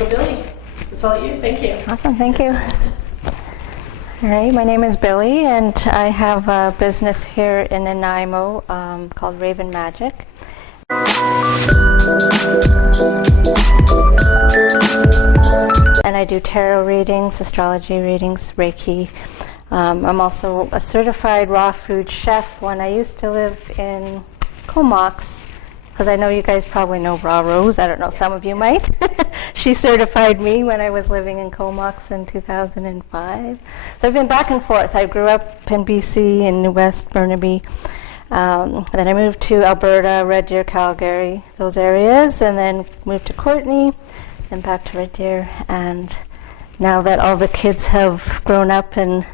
So Billie, it's all you. Thank you. Awesome, thank you. All right, my name is Billie, and I have a business here in Nanaimo called Raven Magik. And I do tarot readings, astrology readings, Reiki. I'm also a certified raw food chef. When I used to live in Comox, because I know you guys probably know Raw Rose. I don't know, some of you might. She certified me when I was living in Comox in 2005. So I've been back and forth. I grew up in BC, in New West, Burnaby. Then I moved to Alberta, Red Deer, Calgary, those areas, and then moved to Courtenay, then back to Red Deer. And now that all the kids have grown up and,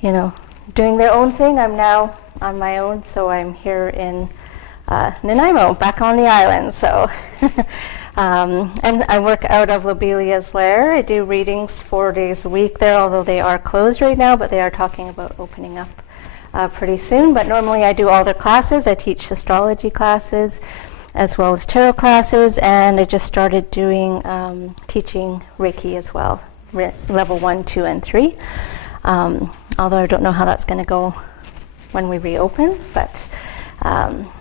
you know, doing their own thing, I'm now on my own, so I'm here in Nanaimo, back on the island. So, and I work out of Lobelia's Lair. I do readings 4 days a week there, although they are closed right now, but they are talking about opening up pretty soon. But normally I do all their classes. I teach astrology classes as well as tarot classes, and I just started doing teaching Reiki as well, level 1, 2, and 3. Although I don't know how that's going to go when we reopen, but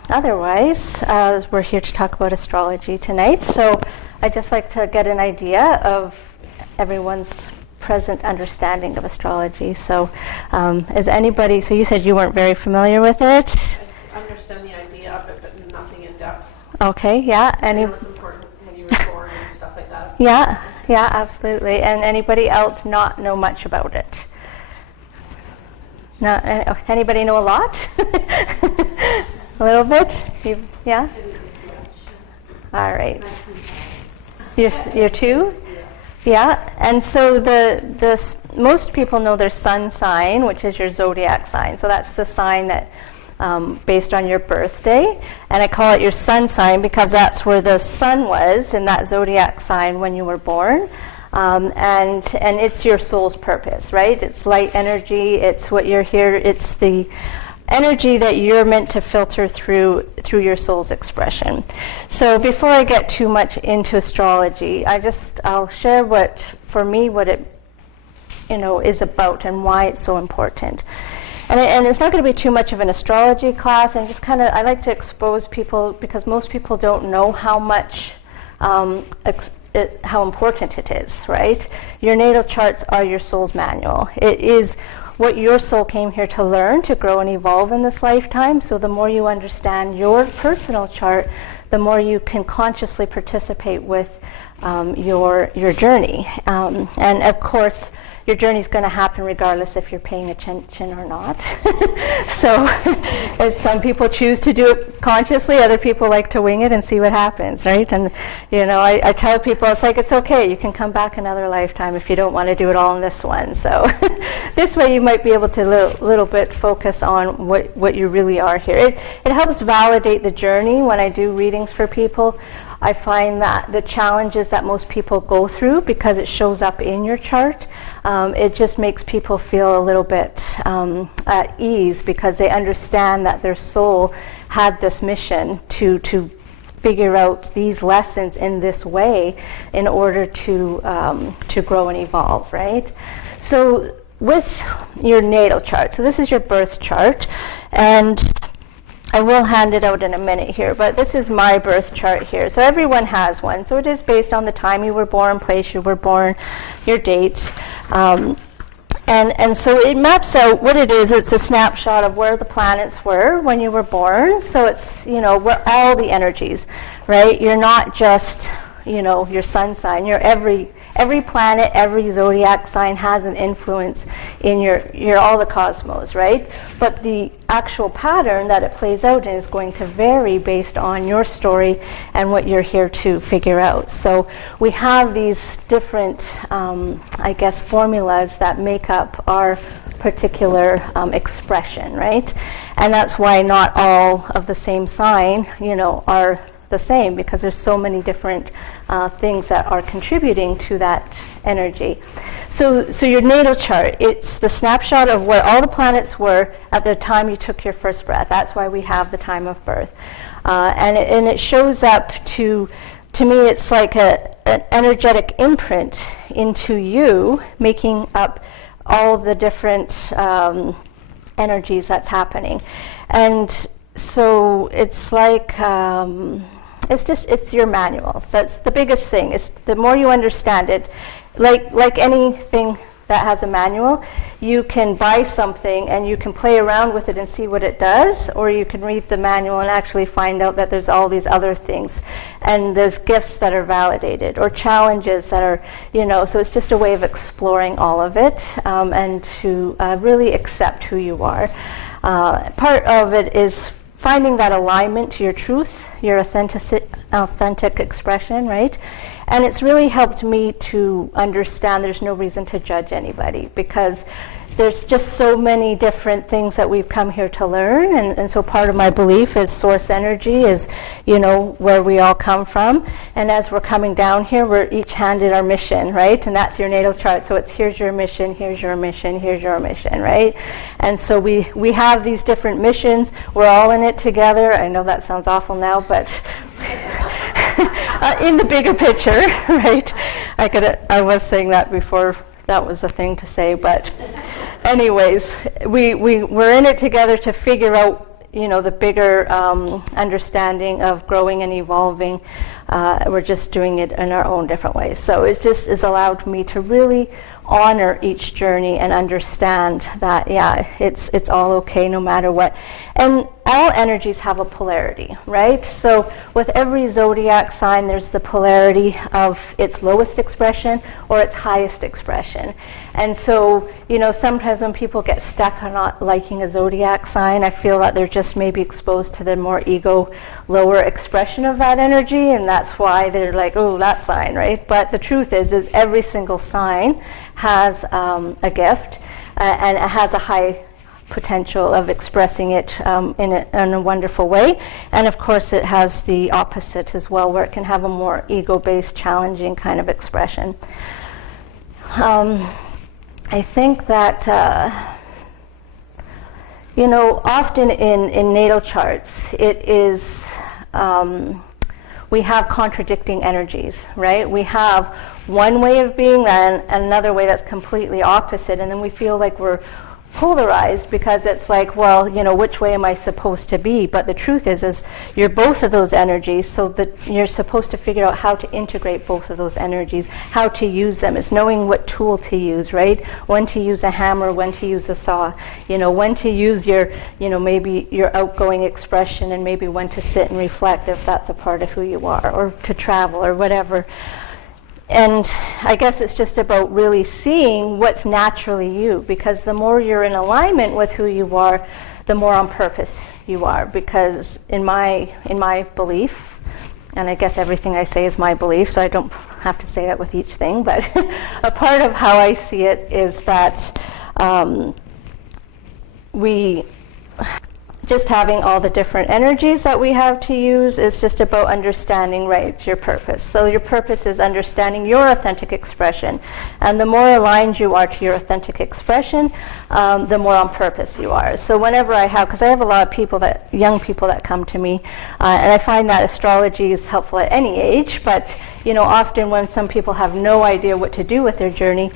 otherwise, we're here to talk about astrology tonight. So I'd just like to get an idea of everyone's present understanding of astrology. So is anybody, so you said you weren't very familiar with it? I understand the idea of it, but nothing in depth. Okay, yeah. It was important when you were born and stuff like that. Yeah, absolutely. And anybody else not know much about it? No, anybody know a lot? A little bit? Yeah? All right. You're two? Yeah. And so the most people know their sun sign, which is your zodiac sign. So that's the sign that based on your birthday. And I call it your sun sign because that's where the sun was in that zodiac sign when you were born. And it's your soul's purpose, right? It's light energy. It's what you're here. It's the energy that you're meant to filter through your soul's expression. So before I get too much into astrology, I'll share what it is about and why it's so important. And it's not going to be too much of an astrology class. And just I like to expose people because most people don't know how much. How important it is, right? Your natal charts are your soul's manual. It is what your soul came here to learn, to grow and evolve in this lifetime. So the more you understand your personal chart, the more you can consciously participate with your journey. And of course, your journey is going to happen regardless if you're paying attention or not. So some people choose to do it consciously, other people like to wing it and see what happens, right? And I tell people it's okay, you can come back another lifetime if you don't want to do it all in this one. So this way you might be able to little bit focus on what you really are here. It helps validate the journey. When I do readings for people, I find that the challenges that most people go through, because it shows up in your chart, it just makes people feel a little bit at ease because they understand that their soul had this mission to figure out these lessons in this way in order to grow and evolve, right? So with your natal chart, so this is your birth chart, and I will hand it out in a minute here, but this is my birth chart here. So everyone has one. So it is based on the time you were born, place you were born, your date. And so it maps out what it is. It's a snapshot of where the planets were when you were born. So it's, where all the energies, right? You're not just, your sun sign. You're every planet, every zodiac sign has an influence in your all the cosmos, right? But the actual pattern that it plays out in is going to vary based on your story and what you're here to figure out. So we have these different, formulas that make up our particular expression, right? And that's why not all of the same sign, are the same, because there's so many different things that are contributing to that energy. So your natal chart, it's the snapshot of where all the planets were at the time you took your first breath. That's why we have the time of birth. And it shows up to to me, it's like an energetic imprint into you, making up all the different energies that's happening. And so it's like, it's your manuals. That's the biggest thing. It's the more you understand it, like anything that has a manual, you can buy something and you can play around with it and see what it does, or you can read the manual and actually find out that there's all these other things. And there's gifts that are validated, or challenges that are, so it's just a way of exploring all of it, and to really accept who you are. Part of it is finding that alignment to your truth, your authentic expression, right? And it's really helped me to understand there's no reason to judge anybody, because there's just so many different things that we've come here to learn. And so part of my belief is source energy is, where we all come from. And as we're coming down here, we're each handed our mission, right? And that's your natal chart. So it's here's your mission, here's your mission, here's your mission, right? And so we have these different missions. We're all in it together. I know that sounds awful now, but in the bigger picture, right? I was saying that before that was a thing to say, but anyways, we're in it together to figure out, the bigger understanding of growing and evolving. We're just doing it in our own different ways. So it just has allowed me to really honor each journey and understand that, it's all okay no matter what. And all energies have a polarity, right? So with every zodiac sign, there's the polarity of its lowest expression or its highest expression. And so, sometimes when people get stuck on not liking a zodiac sign, I feel that they're just maybe exposed to the more ego, lower expression of that energy, and that's why they're like, oh, that sign, right? But the truth is every single sign has a gift, and it has a high potential of expressing it in a wonderful way. And of course it has the opposite as well, where it can have a more ego-based, challenging kind of expression. I think that often in natal charts it is we have contradicting energies, right? We have one way of being and another way that's completely opposite, and then we feel like we're polarized because it's like, well, which way am I supposed to be? But the truth is you're both of those energies, so that you're supposed to figure out how to integrate both of those energies, how to use them. It's knowing what tool to use, right? When to use a hammer, when to use a saw, when to use your, maybe your outgoing expression, and maybe when to sit and reflect if that's a part of who you are, or to travel or whatever. And I guess it's just about really seeing what's naturally you, because the more you're in alignment with who you are, the more on purpose you are. Because in my belief, and I guess everything I say is my belief, so I don't have to say that with each thing, but a part of how I see it is that we just having all the different energies that we have to use is just about understanding, right, your purpose. So your purpose is understanding your authentic expression. And the more aligned you are to your authentic expression, the more on purpose you are. So whenever because I have a lot of young people that come to me, and I find that astrology is helpful at any age, but often when some people have no idea what to do with their journey,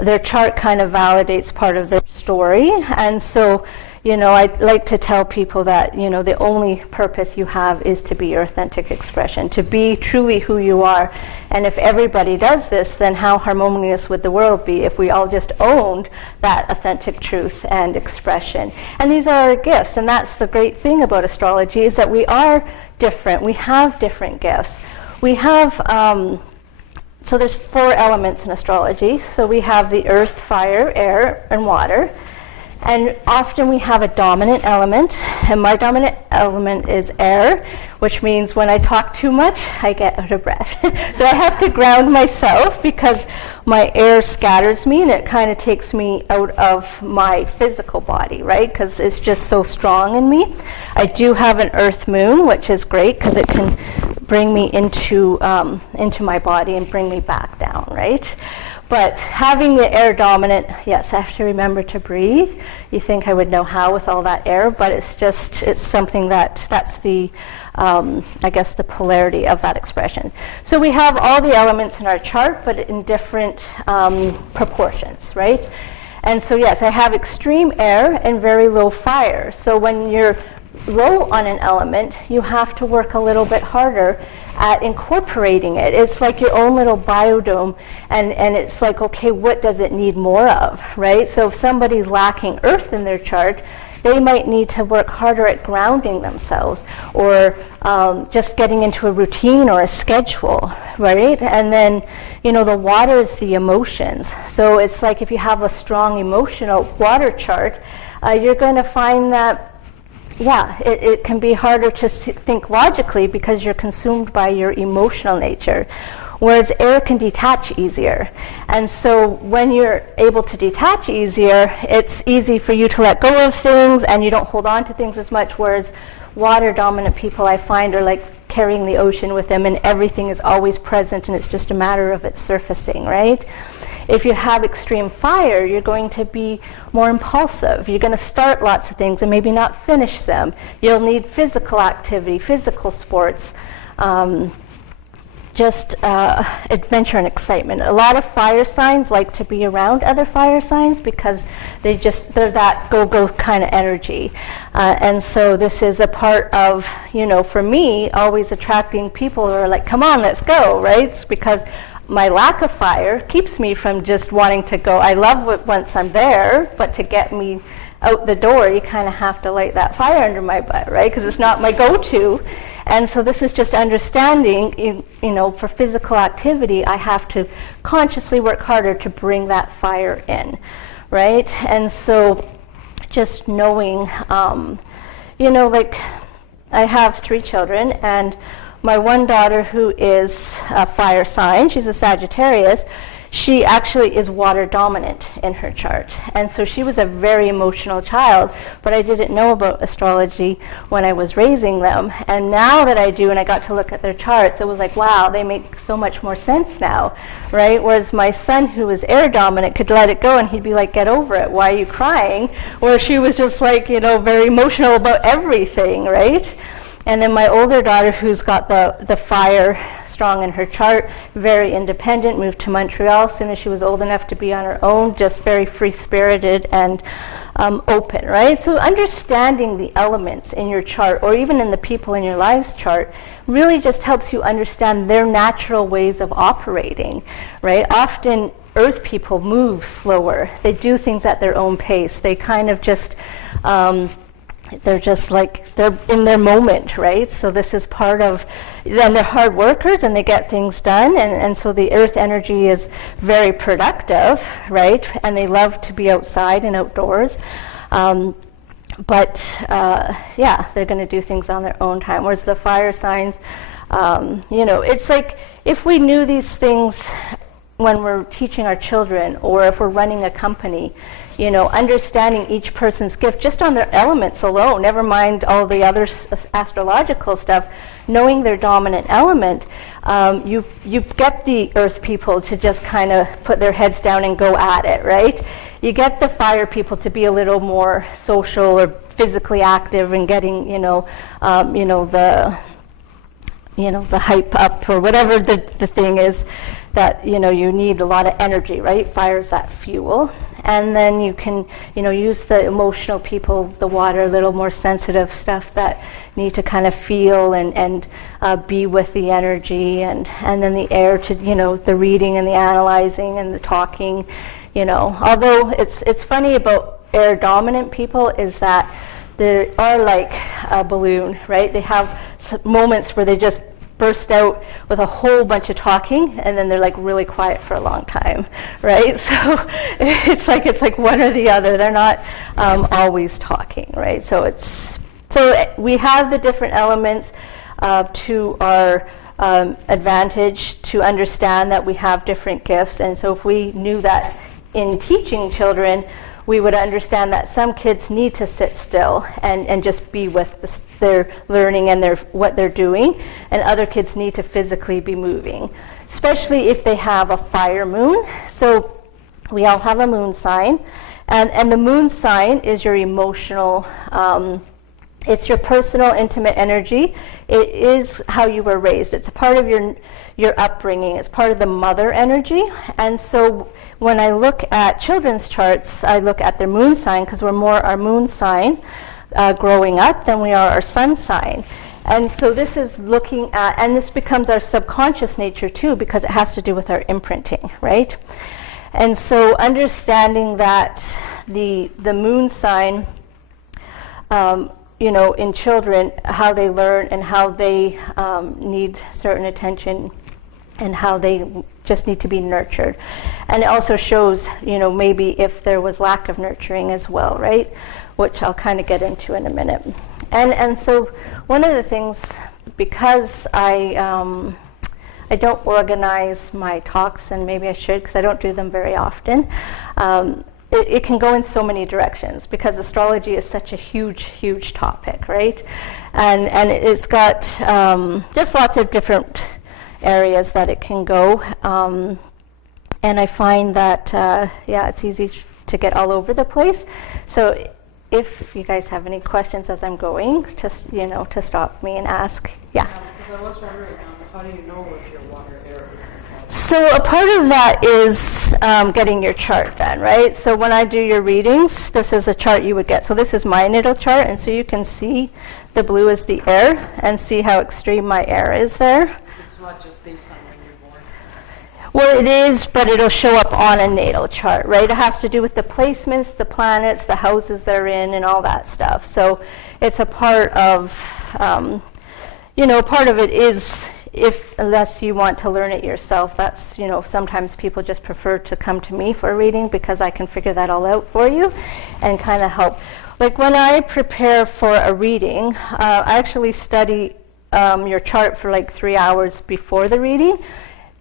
their chart kind of validates part of their story. And so I like to tell people that, the only purpose you have is to be your authentic expression, to be truly who you are. And if everybody does this, then how harmonious would the world be if we all just owned that authentic truth and expression? And these are our gifts, and that's the great thing about astrology, is that we are different. We have different gifts. We have, so there's 4 elements in astrology. So we have the earth, fire, air, and water. And often we have a dominant element, and my dominant element is air, which means when I talk too much, I get out of breath. So I have to ground myself, because my air scatters me and it kind of takes me out of my physical body, right? Because it's just so strong in me. I do have an earth moon, which is great because it can bring me into my body and bring me back down, right? But having the air dominant, yes, I have to remember to breathe. You think I would know how with all that air, but it's something that's the, I guess, the polarity of that expression. So we have all the elements in our chart, but in different proportions, right? And so yes, I have extreme air and very low fire. So when you're low on an element, you have to work a little bit harder at incorporating it. It's like your own little biodome, and it's like, okay, what does it need more of, right? So if somebody's lacking earth in their chart, they might need to work harder at grounding themselves, or just getting into a routine or a schedule, right? And then, the water is the emotions. So it's like if you have a strong emotional water chart, you're going to find that it can be harder to think logically because you're consumed by your emotional nature, whereas air can detach easier. And so when you're able to detach easier, it's easy for you to let go of things and you don't hold on to things as much, whereas water-dominant people, I find, are like carrying the ocean with them and everything is always present and it's just a matter of it surfacing, right? If you have extreme fire, you're going to be more impulsive. You're going to start lots of things and maybe not finish them. You'll need physical activity, physical sports, adventure and excitement. A lot of fire signs like to be around other fire signs because they're that go-go kind of energy. And so this is a part of, for me, always attracting people who are like, come on, let's go, right? It's because my lack of fire keeps me from just wanting to go. I love it once I'm there, but to get me out the door, you kind of have to light that fire under my butt, right? Because it's not my go-to. And so this is just understanding, for physical activity, I have to consciously work harder to bring that fire in, right? And so just knowing, like I have 3 children, and my one daughter, who is a fire sign, she's a Sagittarius, she actually is water dominant in her chart. And so she was a very emotional child, but I didn't know about astrology when I was raising them. And now that I do, and I got to look at their charts, it was like, wow, they make so much more sense now, right? Whereas my son, who was air dominant, could let it go and he'd be like, get over it, why are you crying? Where she was just like, very emotional about everything, right? And then my older daughter, who's got the fire strong in her chart, very independent, moved to Montreal as soon as she was old enough to be on her own, just very free-spirited and open, right? So understanding the elements in your chart, or even in the people in your lives chart, really just helps you understand their natural ways of operating, right? Often earth people move slower. They do things at their own pace. They kind of just... they're just like, they're in their moment, right? So this is part of, then they're hard workers and they get things done, and so the earth energy is very productive, right? And they love to be outside and outdoors. But they're going to do things on their own time. Whereas the fire signs, it's like if we knew these things when we're teaching our children, or if we're running a company, understanding each person's gift just on their elements alone, never mind all the other astrological stuff, knowing their dominant element, you get the earth people to just kind of put their heads down and go at it, right? You get the fire people to be a little more social or physically active and getting, the hype up, or whatever the thing is that, you need a lot of energy, right? Fire's that fuel. And then you can, use the emotional people, the water, a little more sensitive stuff that need to kind of feel and be with the energy, and then the air to, the reading and the analyzing and the talking, Although it's funny about air dominant people is that they are like a balloon, right? They have moments where they just burst out with a whole bunch of talking, and then they're like really quiet for a long time, right? So it's like one or the other. They're not always talking, right? So we have the different elements to our advantage to understand that we have different gifts. And so if we knew that in teaching children, we would understand that some kids need to sit still and just be with their learning and what they're doing, and other kids need to physically be moving, especially if they have a fire moon. So we all have a moon sign, and the moon sign is your emotional, it's your personal, intimate energy. It is how you were raised. It's a part of your upbringing. It's part of the mother energy. And so when I look at children's charts, I look at their moon sign, because we're more our moon sign growing up than we are our sun sign. And so this is looking at, and this becomes our subconscious nature too, because it has to do with our imprinting, right? And so understanding that the moon sign, in children, how they learn and how they need certain attention and how they just need to be nurtured. And it also shows, maybe if there was lack of nurturing as well, right? Which I'll kind of get into in a minute. And so one of the things, because I don't organize my talks, and maybe I should because I don't do them very often, it can go in so many directions because astrology is such a huge, huge topic, right? And it's got just lots of different areas that it can go. And I find that, it's easy to get all over the place. So if you guys have any questions as I'm going, just, to stop me and ask. Yeah. Because I was wondering, how do you know what your water area is? So a part of that is getting your chart done, right? So when I do your readings, this is a chart you would get. So this is my natal chart, and so you can see the blue is the air, and see how extreme my air is there. It's not just based on when you're born. Well, it is, but it'll show up on a natal chart, right? It has to do with the placements, the planets, the houses they're in, and all that stuff. So it's a part of, part of it is, unless you want to learn it yourself, that's, sometimes people just prefer to come to me for a reading because I can figure that all out for you and kind of help. Like when I prepare for a reading, I actually study your chart for like 3 hours before the reading,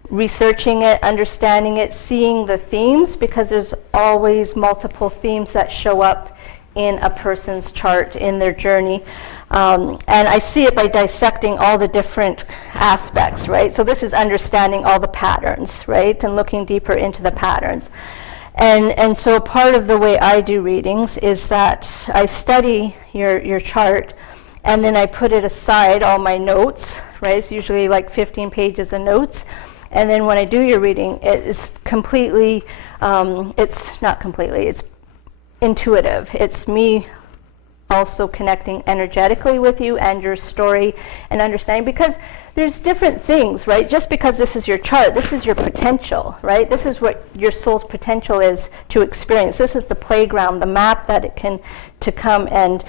researching it, understanding it, seeing the themes, because there's always multiple themes that show up in a person's chart in their journey. And I see it by dissecting all the different aspects, right? So this is understanding all the patterns, right? And looking deeper into the patterns. And so part of the way I do readings is that I study your chart, and then I put it aside, all my notes, right? It's usually like 15 pages of notes. And then when I do your reading, it is completely, it's not completely, it's intuitive. It's me also connecting energetically with you and your story and understanding, because there's different things, right? Just because this is your chart, this is your potential, right? This is what your soul's potential is to experience. This is the playground, the map that it can to come and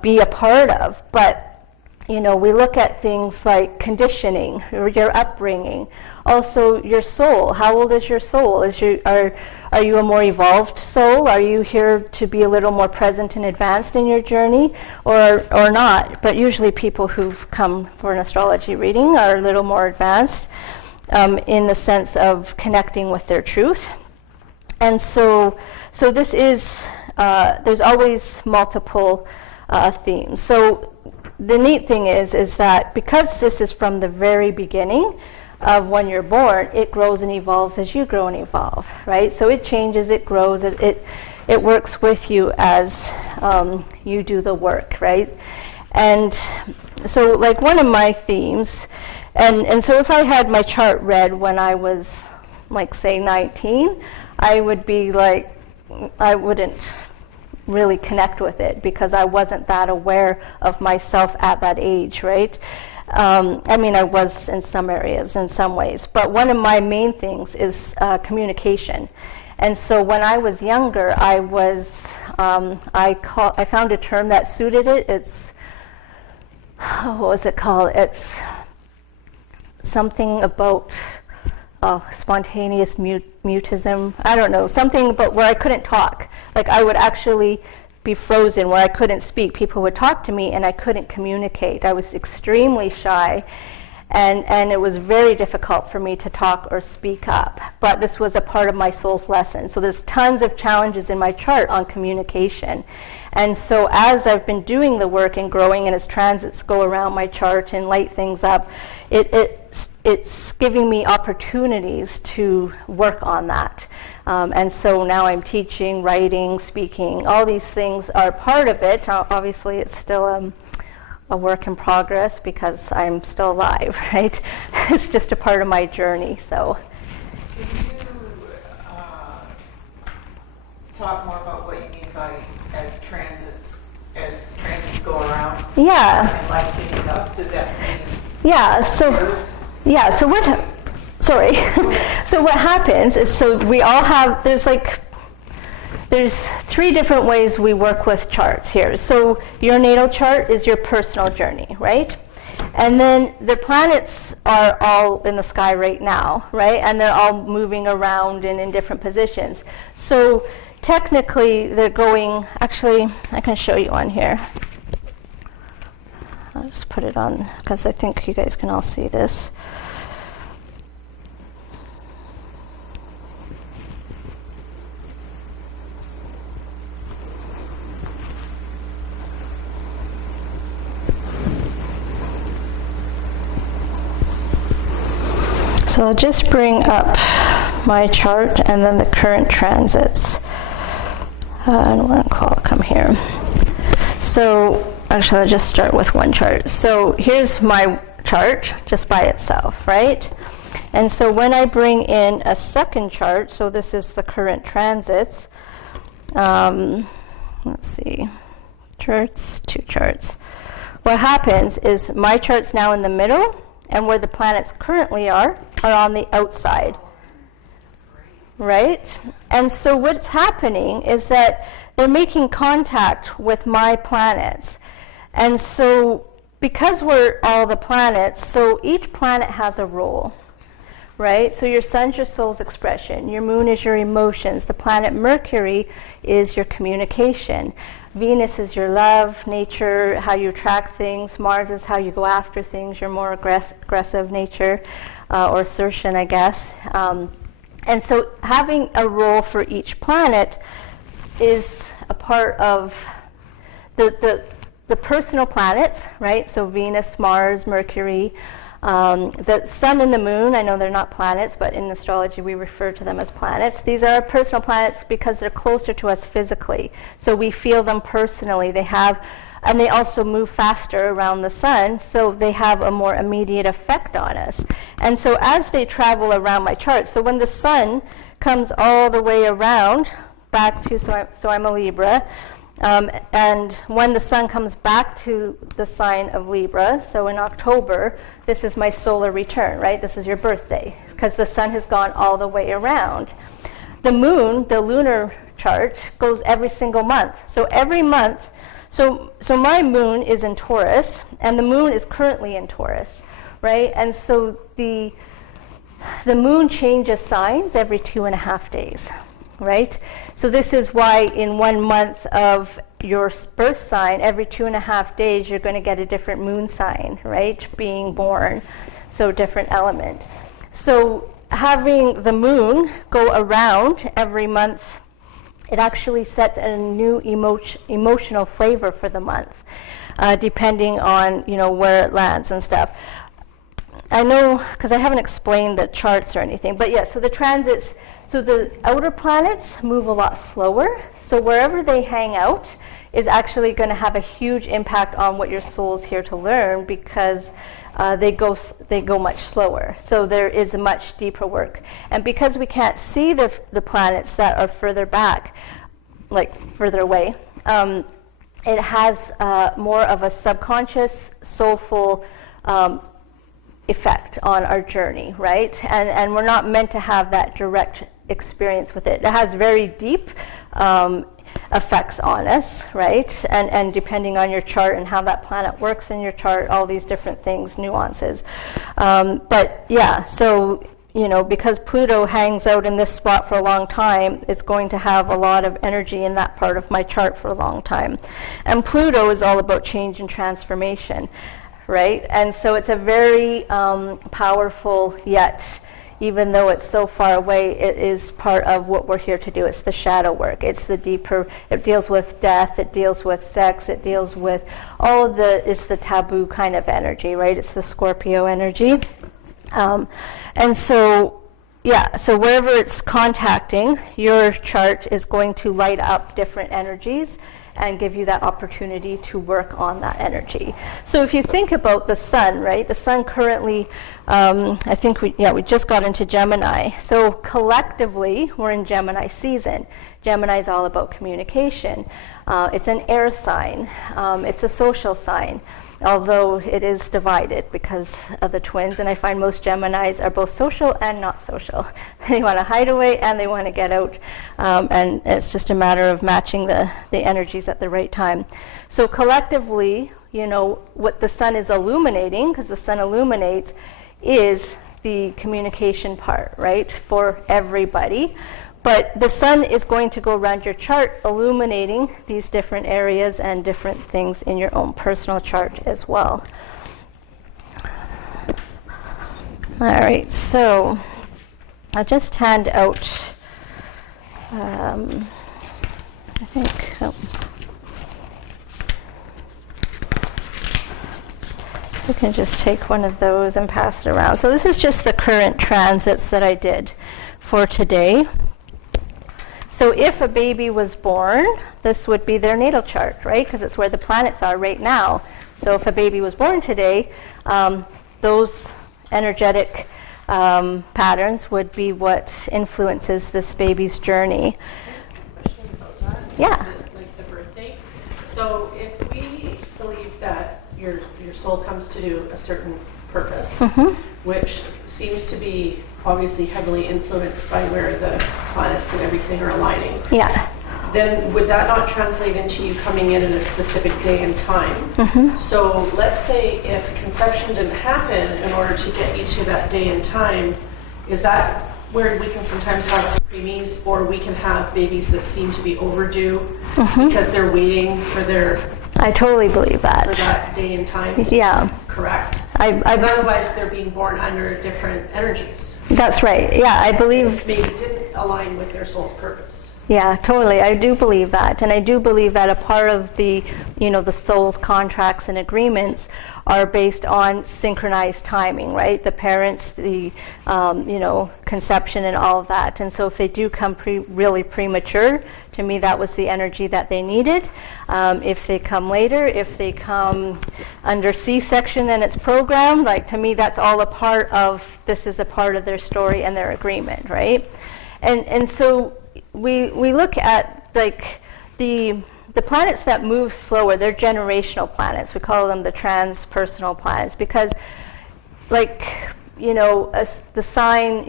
be a part of. But we look at things like conditioning, or your upbringing, also your soul. How old is your soul? Are you a more evolved soul? Are you here to be a little more present and advanced in your journey, or not? But usually people who've come for an astrology reading are a little more advanced in the sense of connecting with their truth. And so this is, there's always multiple themes. So the neat thing is that because this is from the very beginning of when you're born, it grows and evolves as you grow and evolve, right? So it changes, it grows, it works with you as you do the work, right? And so like one of my themes, and so if I had my chart read when I was like say 19, I would be like, I wouldn't really connect with it because I wasn't that aware of myself at that age, right? I was in some areas, in some ways, but one of my main things is communication. And so when I was younger, I found a term that suited it. It's, what was it called? It's something about spontaneous mutism. I don't know, something about where I couldn't talk. Like I would actually be frozen where I couldn't speak. People would talk to me and I couldn't communicate. I was extremely shy. And it was very difficult for me to talk or speak up. But this was a part of my soul's lesson. So there's tons of challenges in my chart on communication. And so as I've been doing the work and growing, and as transits go around my chart and light things up, it's giving me opportunities to work on that. And so now I'm teaching, writing, speaking. All these things are part of it. Obviously, it's still a work in progress because I'm still alive, right? It's just a part of my journey. So, Can you talk more about what you mean by as transits go around? yeah, And light things up? Does that mean yeah. So, years? yeah. So what? Sorry. So what happens is, so we all have. There's 3 different ways we work with charts here. So your natal chart is your personal journey, right? And then the planets are all in the sky right now, right? And they're all moving around and in different positions. So technically they're going, actually, I can show you on here. I'll just put it on because I think you guys can all see this. So I'll just bring up my chart and then the current transits. And we're in Qualicum here. So actually, I'll just start with one chart. So here's my chart just by itself, right? And so when I bring in a second chart, so this is the current transits. Let's see, charts, 2 charts. What happens is my chart's now in the middle, and where the planets currently are on the outside, right? And so what's happening is that they're making contact with my planets. And so because we're all the planets, so each planet has a role, right? So your sun's your soul's expression. Your moon is your emotions. The planet Mercury is your communication. Venus is your love, nature, how you attract things. Mars is how you go after things, your more aggressive nature, or assertion, I guess. And so having a role for each planet is a part of the personal planets, right? So Venus, Mars, Mercury, the sun and the moon. I know they're not planets, but in astrology we refer to them as planets. These are our personal planets because they're closer to us physically. So we feel them personally. And they also move faster around the sun, so they have a more immediate effect on us. And so as they travel around my chart, so when the sun comes all the way around back to, so I'm a Libra, and when the sun comes back to the sign of Libra, so in October, this is my solar return, right? This is your birthday, because the sun has gone all the way around. The moon, the lunar chart, goes every single month. So every month, so my moon is in Taurus, and the moon is currently in Taurus, right? And so the moon changes signs every 2.5 days, right? So this is why in 1 month of your birth sign, every 2.5 days, you're going to get a different moon sign, right? Being born, so different element. So having the moon go around every month, it actually sets a new emotional flavor for the month, depending on, where it lands and stuff. I know, because I haven't explained the charts or anything, but yeah, so the transits, so the outer planets move a lot slower, so wherever they hang out is actually going to have a huge impact on what your soul's here to learn, because they go much slower. So there is a much deeper work. And because we can't see the planets that are further back, like further away, it has more of a subconscious, soulful effect on our journey, right? And we're not meant to have that direct experience with it. It has very deep effects on us, right? And depending on your chart and how that planet works in your chart, all these different things, nuances. But yeah, so, because Pluto hangs out in this spot for a long time, it's going to have a lot of energy in that part of my chart for a long time. And Pluto is all about change and transformation, right? And so it's a very powerful, yet even though it's so far away, it is part of what we're here to do. It's the shadow work. It's the deeper, it deals with death, it deals with sex, it deals with all of it's the taboo kind of energy, right? It's the Scorpio energy. And so, yeah, so wherever it's contacting, your chart is going to light up different energies and give you that opportunity to work on that energy. So if you think about the sun, right? The sun currently, I think we just got into Gemini. So collectively, we're in Gemini season. Gemini is all about communication. It's an air sign. It's a social sign, although it is divided because of the twins. And I find most Geminis are both social and not social. They want to hide away and they want to get out. And it's just a matter of matching the energies at the right time. So collectively, what the sun is illuminating, because the sun illuminates, is the communication part, right, for everybody. But the sun is going to go around your chart illuminating these different areas and different things in your own personal chart as well. All right, so I'll just hand out, I think, so we can just take one of those and pass it around. So this is just the current transits that I did for today. So if a baby was born, this would be their natal chart, right? Because it's where the planets are right now. So if a baby was born today, those energetic patterns would be what influences this baby's journey. Can I ask a question about that? Yeah. Like the birth date. So if we believe that your soul comes to do a certain purpose, which seems to be obviously heavily influenced by where the planets and everything are aligning. Yeah. Then would that not translate into you coming in at a specific day and time? So let's say if conception didn't happen in order to get you to that day and time, is that where we can sometimes have preemies, or we can have babies that seem to be overdue because they're waiting for I totally believe that. for that day and time? Yeah. Correct. I Because otherwise they're being born under different energies. That's right. Yeah, I believe. Maybe didn't align with their soul's purpose. Yeah, totally. I do believe that. And I do believe that a part of the, the soul's contracts and agreements are based on synchronized timing, right? The parents, the, conception and all of that. And so if they do come really premature, to me that was the energy that they needed. If they come later, if they come under C-section and it's programmed, to me that's all this is a part of their story and their agreement, right? And so we look at the planets that move slower. They're generational planets. We call them the transpersonal planets because, the sign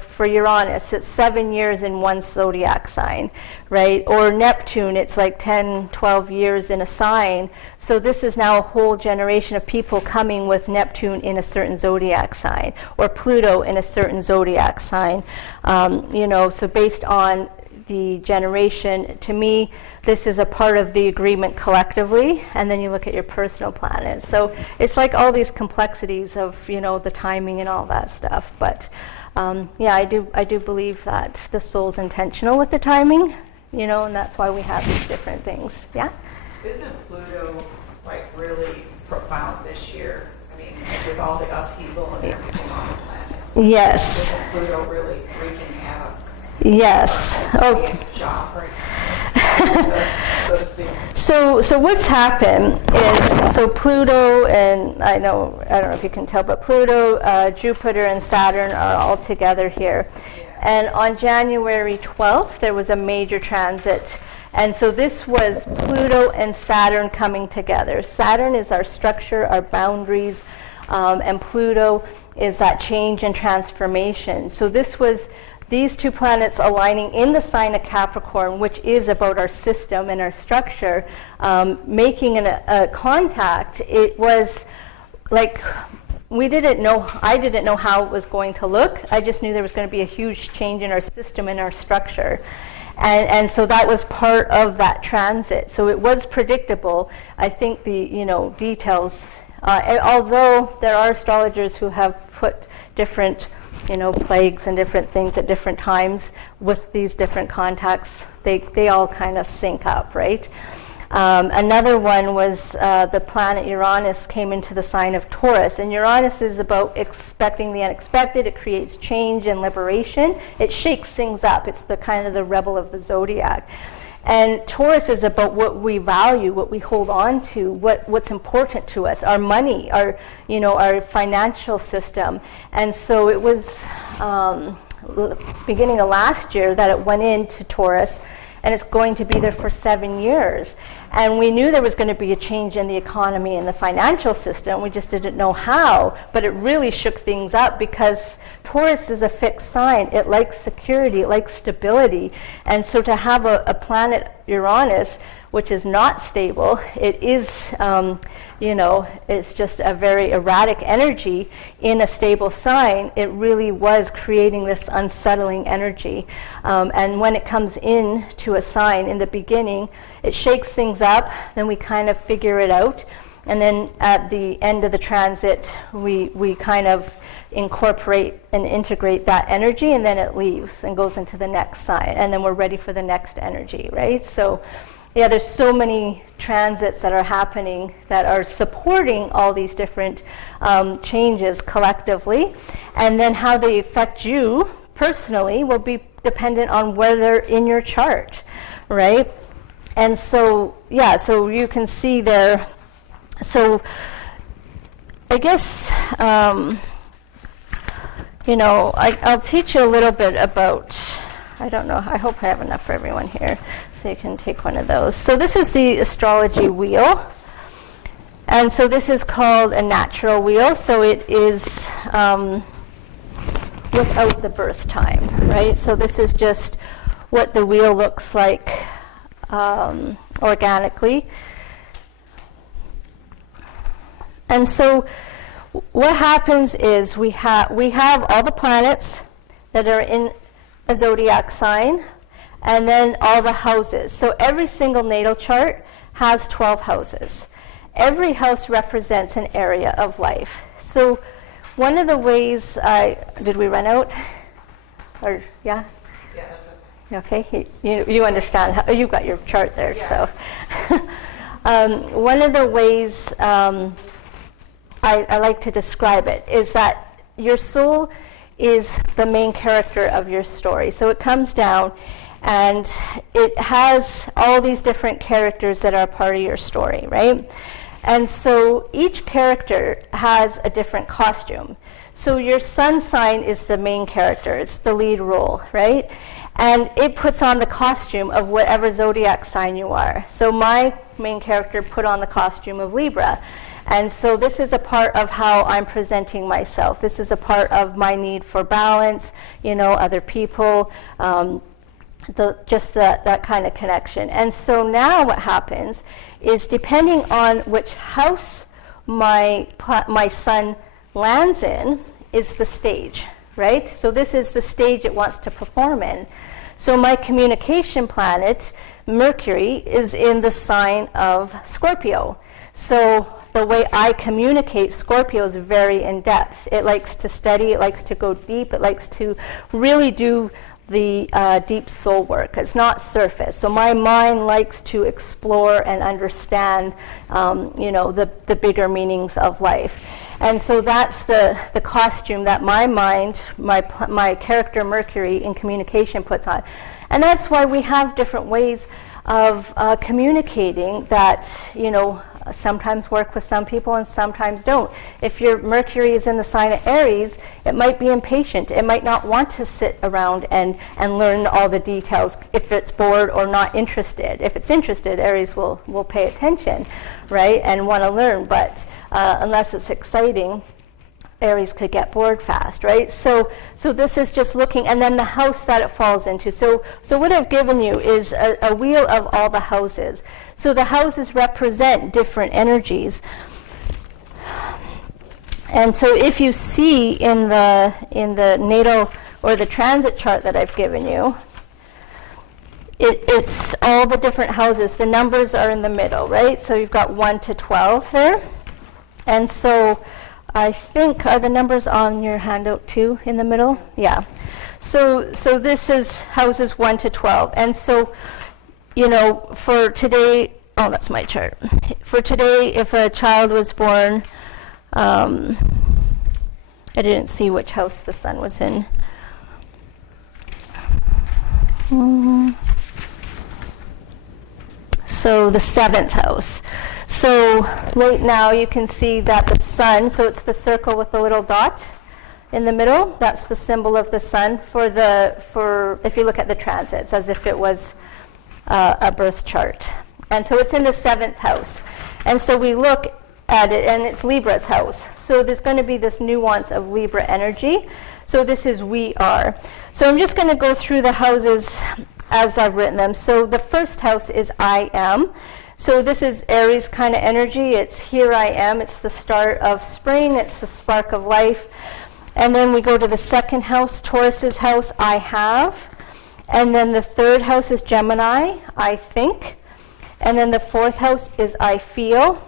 for Uranus, it's 7 years in one zodiac sign, right? Or Neptune, it's 10, 12 years in a sign. So this is now a whole generation of people coming with Neptune in a certain zodiac sign, or Pluto in a certain zodiac sign. So based on the generation, to me, this is a part of the agreement collectively, and then you look at your personal planets. So it's all these complexities of, the timing and all that stuff. But I do believe that the soul's intentional with the timing, and that's why we have these different things. Yeah? Isn't Pluto really profound this year? I mean, with all the upheaval and everything on the planet. Yes. Isn't Pluto really wreaking havoc? Yes. Okay. Its job right now, so to speak. So what's happened is, Pluto, and I don't know if you can tell, but Pluto, Jupiter, and Saturn are all together here. And on January 12th, there was a major transit. And so this was Pluto and Saturn coming together. Saturn is our structure, our boundaries, and Pluto is that change and transformation. So this was these two planets aligning in the sign of Capricorn, which is about our system and our structure, making a contact. It was I didn't know how it was going to look. I just knew there was going to be a huge change in our system and our structure. And so that was part of that transit. So it was predictable. I think the details Although there are astrologers who have put different, plagues and different things at different times with these different contacts, they all kind of sync up, right? Another one was the planet Uranus came into the sign of Taurus, and Uranus is about expecting the unexpected. It creates change and liberation. It shakes things up. It's the kind of the rebel of the zodiac. And Taurus is about what we value, what we hold on to, what's important to us, our money, our financial system. And so it was beginning of last year that it went into Taurus, and it's going to be there for 7 years. And we knew there was going to be a change in the economy and the financial system. We just didn't know how, but it really shook things up because Taurus is a fixed sign. It likes security, it likes stability. And so to have a planet Uranus, which is not stable, it is, it's just a very erratic energy in a stable sign. It really was creating this unsettling energy. And when it comes in to a sign in the beginning, it shakes things up, then we kind of figure it out. And then at the end of the transit, we kind of incorporate and integrate that energy, and then it leaves and goes into the next sign. And then we're ready for the next energy, right? So yeah, there's so many transits that are happening that are supporting all these different changes collectively. And then how they affect you personally will be dependent on where they're in your chart, right? And so, yeah, so you can see there. So I guess, I'll teach you a little bit about, I don't know, I hope I have enough for everyone here. So you can take one of those. So this is the astrology wheel. And so this is called a natural wheel. So it is without the birth time, right? So this is just what the wheel looks like organically. And so what happens is we have all the planets that are in a zodiac sign, and then all the houses. So every single natal chart has 12 houses. Every house represents an area of life. So one of the ways, did we run out? Or, yeah? Yeah, that's okay. Okay, you understand, you've got your chart there, Yeah. So. One of the ways I like to describe it is that your soul is the main character of your story. So it comes down and it has all these different characters that are part of your story, right? And so each character has a different costume. So your sun sign is the main character. It's the lead role, right? And it puts on the costume of whatever zodiac sign you are. So my main character put on the costume of Libra. And so this is a part of how I'm presenting myself. This is a part of my need for balance, other people, that kind of connection. And so now what happens is, depending on which house my sun lands in, is the stage, right? So this is the stage it wants to perform in. So my communication planet, Mercury, is in the sign of Scorpio. So the way I communicate, Scorpio is very in-depth. It likes to study, it likes to go deep, it likes to really do the deep soul work. It's not surface. So my mind likes to explore and understand, the bigger meanings of life. And so that's the costume that my mind, my character Mercury in communication puts on. And that's why we have different ways of communicating that, sometimes work with some people and sometimes don't. If your Mercury is in the sign of Aries, it might be impatient. It might not want to sit around and learn all the details if it's bored or not interested. If it's interested, Aries will pay attention, right, and want to learn. But unless it's exciting, Aries could get bored fast, right? So this is just looking, and then the house that it falls into. So what I've given you is a wheel of all the houses. So the houses represent different energies. And so if you see in the natal or the transit chart that I've given you, it's all the different houses. The numbers are in the middle, right? So you've got 1 to 12 there. And so I think, are the numbers on your handout too in the middle? Yeah. So this is houses 1 to 12. And so, you know, for today, oh, that's my chart. For today, if a child was born, I didn't see which house the sun was in. So the 7th house. So right now you can see that the sun, so it's the circle with the little dot in the middle, that's the symbol of the sun for if you look at the transits, as if it was a birth chart. And so it's in the 7th house. And so we look at it, and it's Libra's house. So there's going to be this nuance of Libra energy. So this is we are. So I'm just going to go through the houses as I've written them. So the first house is I am. So this is Aries kind of energy. It's here I am. It's the start of spring. It's the spark of life. And then we go to the second house, Taurus's house, I have. And then the third house is Gemini, I think. And then the fourth house is I feel.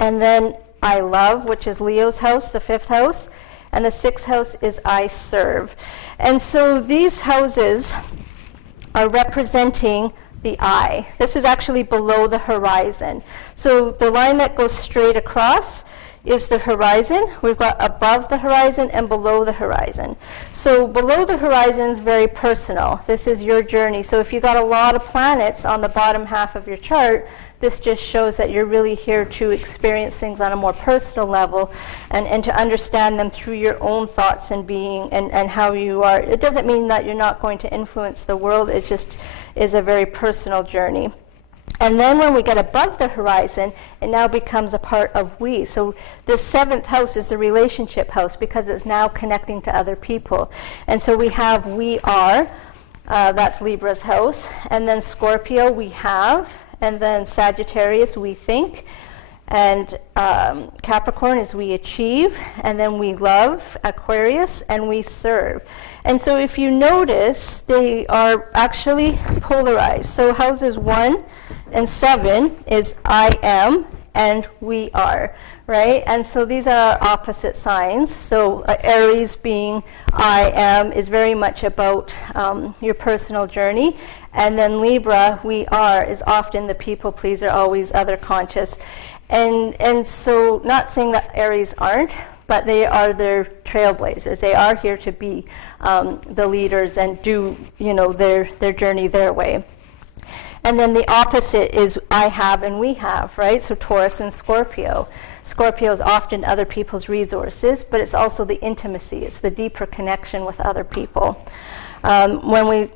And then I love, which is Leo's house, the fifth house. And the sixth house is I serve. And so these houses are representing the I. This is actually below the horizon. So the line that goes straight across is the horizon. We've got above the horizon and below the horizon. So below the horizon is very personal. This is your journey. So if you've got a lot of planets on the bottom half of your chart, this just shows that you're really here to experience things on a more personal level and to understand them through your own thoughts and being and how you are. It doesn't mean that you're not going to influence the world. It just is a very personal journey. And then when we get above the horizon, it now becomes a part of we. So this seventh house is the relationship house because it's now connecting to other people. And so we have we are, that's Libra's house. And then Scorpio, we have. And then Sagittarius, we think. And Capricorn is we achieve. And then we love, Aquarius, and we serve. And so if you notice, they are actually polarized. So houses 1 and 7 is I am and we are, right? And so these are opposite signs. So Aries being I am is very much about your personal journey. And then Libra, we are, is often the people pleaser, always other conscious. And so not saying that Aries aren't, but they are their trailblazers. They are here to be the leaders and do, their journey their way. And then the opposite is I have and we have, right? So Taurus and Scorpio. Scorpio is often other people's resources, but it's also the intimacy. It's the deeper connection with other people. When we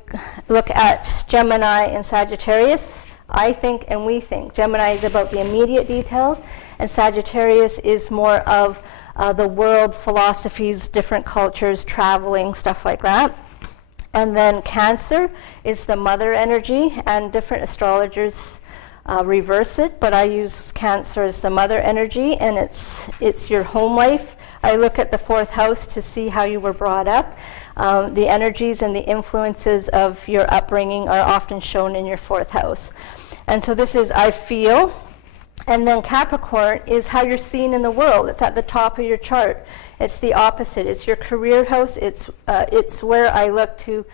look at Gemini and Sagittarius, I think and we think. Gemini is about the immediate details, and Sagittarius is more of the world, philosophies, different cultures, traveling, stuff like that. And then Cancer is the mother energy, and different astrologers reverse it, but I use Cancer as the mother energy, and it's your home life. I look at the fourth house to see how you were brought up. The energies and the influences of your upbringing are often shown in your fourth house. And so this is I feel. And then Capricorn is how you're seen in the world. It's at the top of your chart. It's the opposite. It's your career house. It's where I look to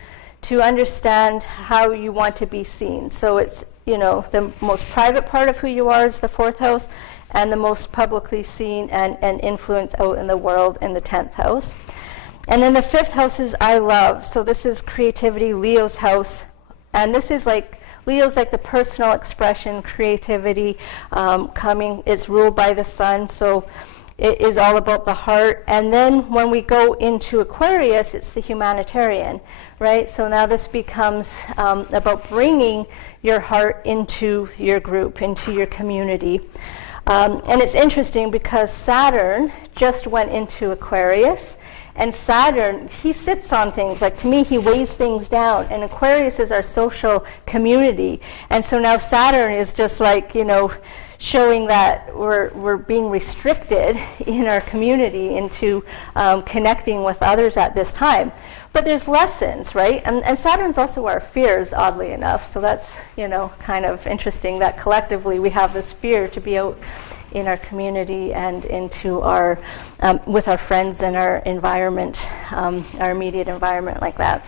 understand how you want to be seen. So it's, the most private part of who you are is the fourth house, and the most publicly seen and influence out in the world in the 10th house. And then the fifth house is I love. So this is creativity, Leo's house. And this is Leo's like the personal expression, creativity, it's ruled by the sun, so it is all about the heart. And then when we go into Aquarius, it's the humanitarian, right? So now this becomes about bringing your heart into your group, into your community. And it's interesting because Saturn just went into Aquarius. And Saturn, he sits on things. Like, to me, he weighs things down. And Aquarius is our social community. And so now Saturn is just showing that we're being restricted in our community into connecting with others at this time. But there's lessons, right? And Saturn's also our fears, oddly enough. So that's, kind of interesting that collectively we have this fear to be out in our community and into our with our friends and our environment, our immediate environment like that.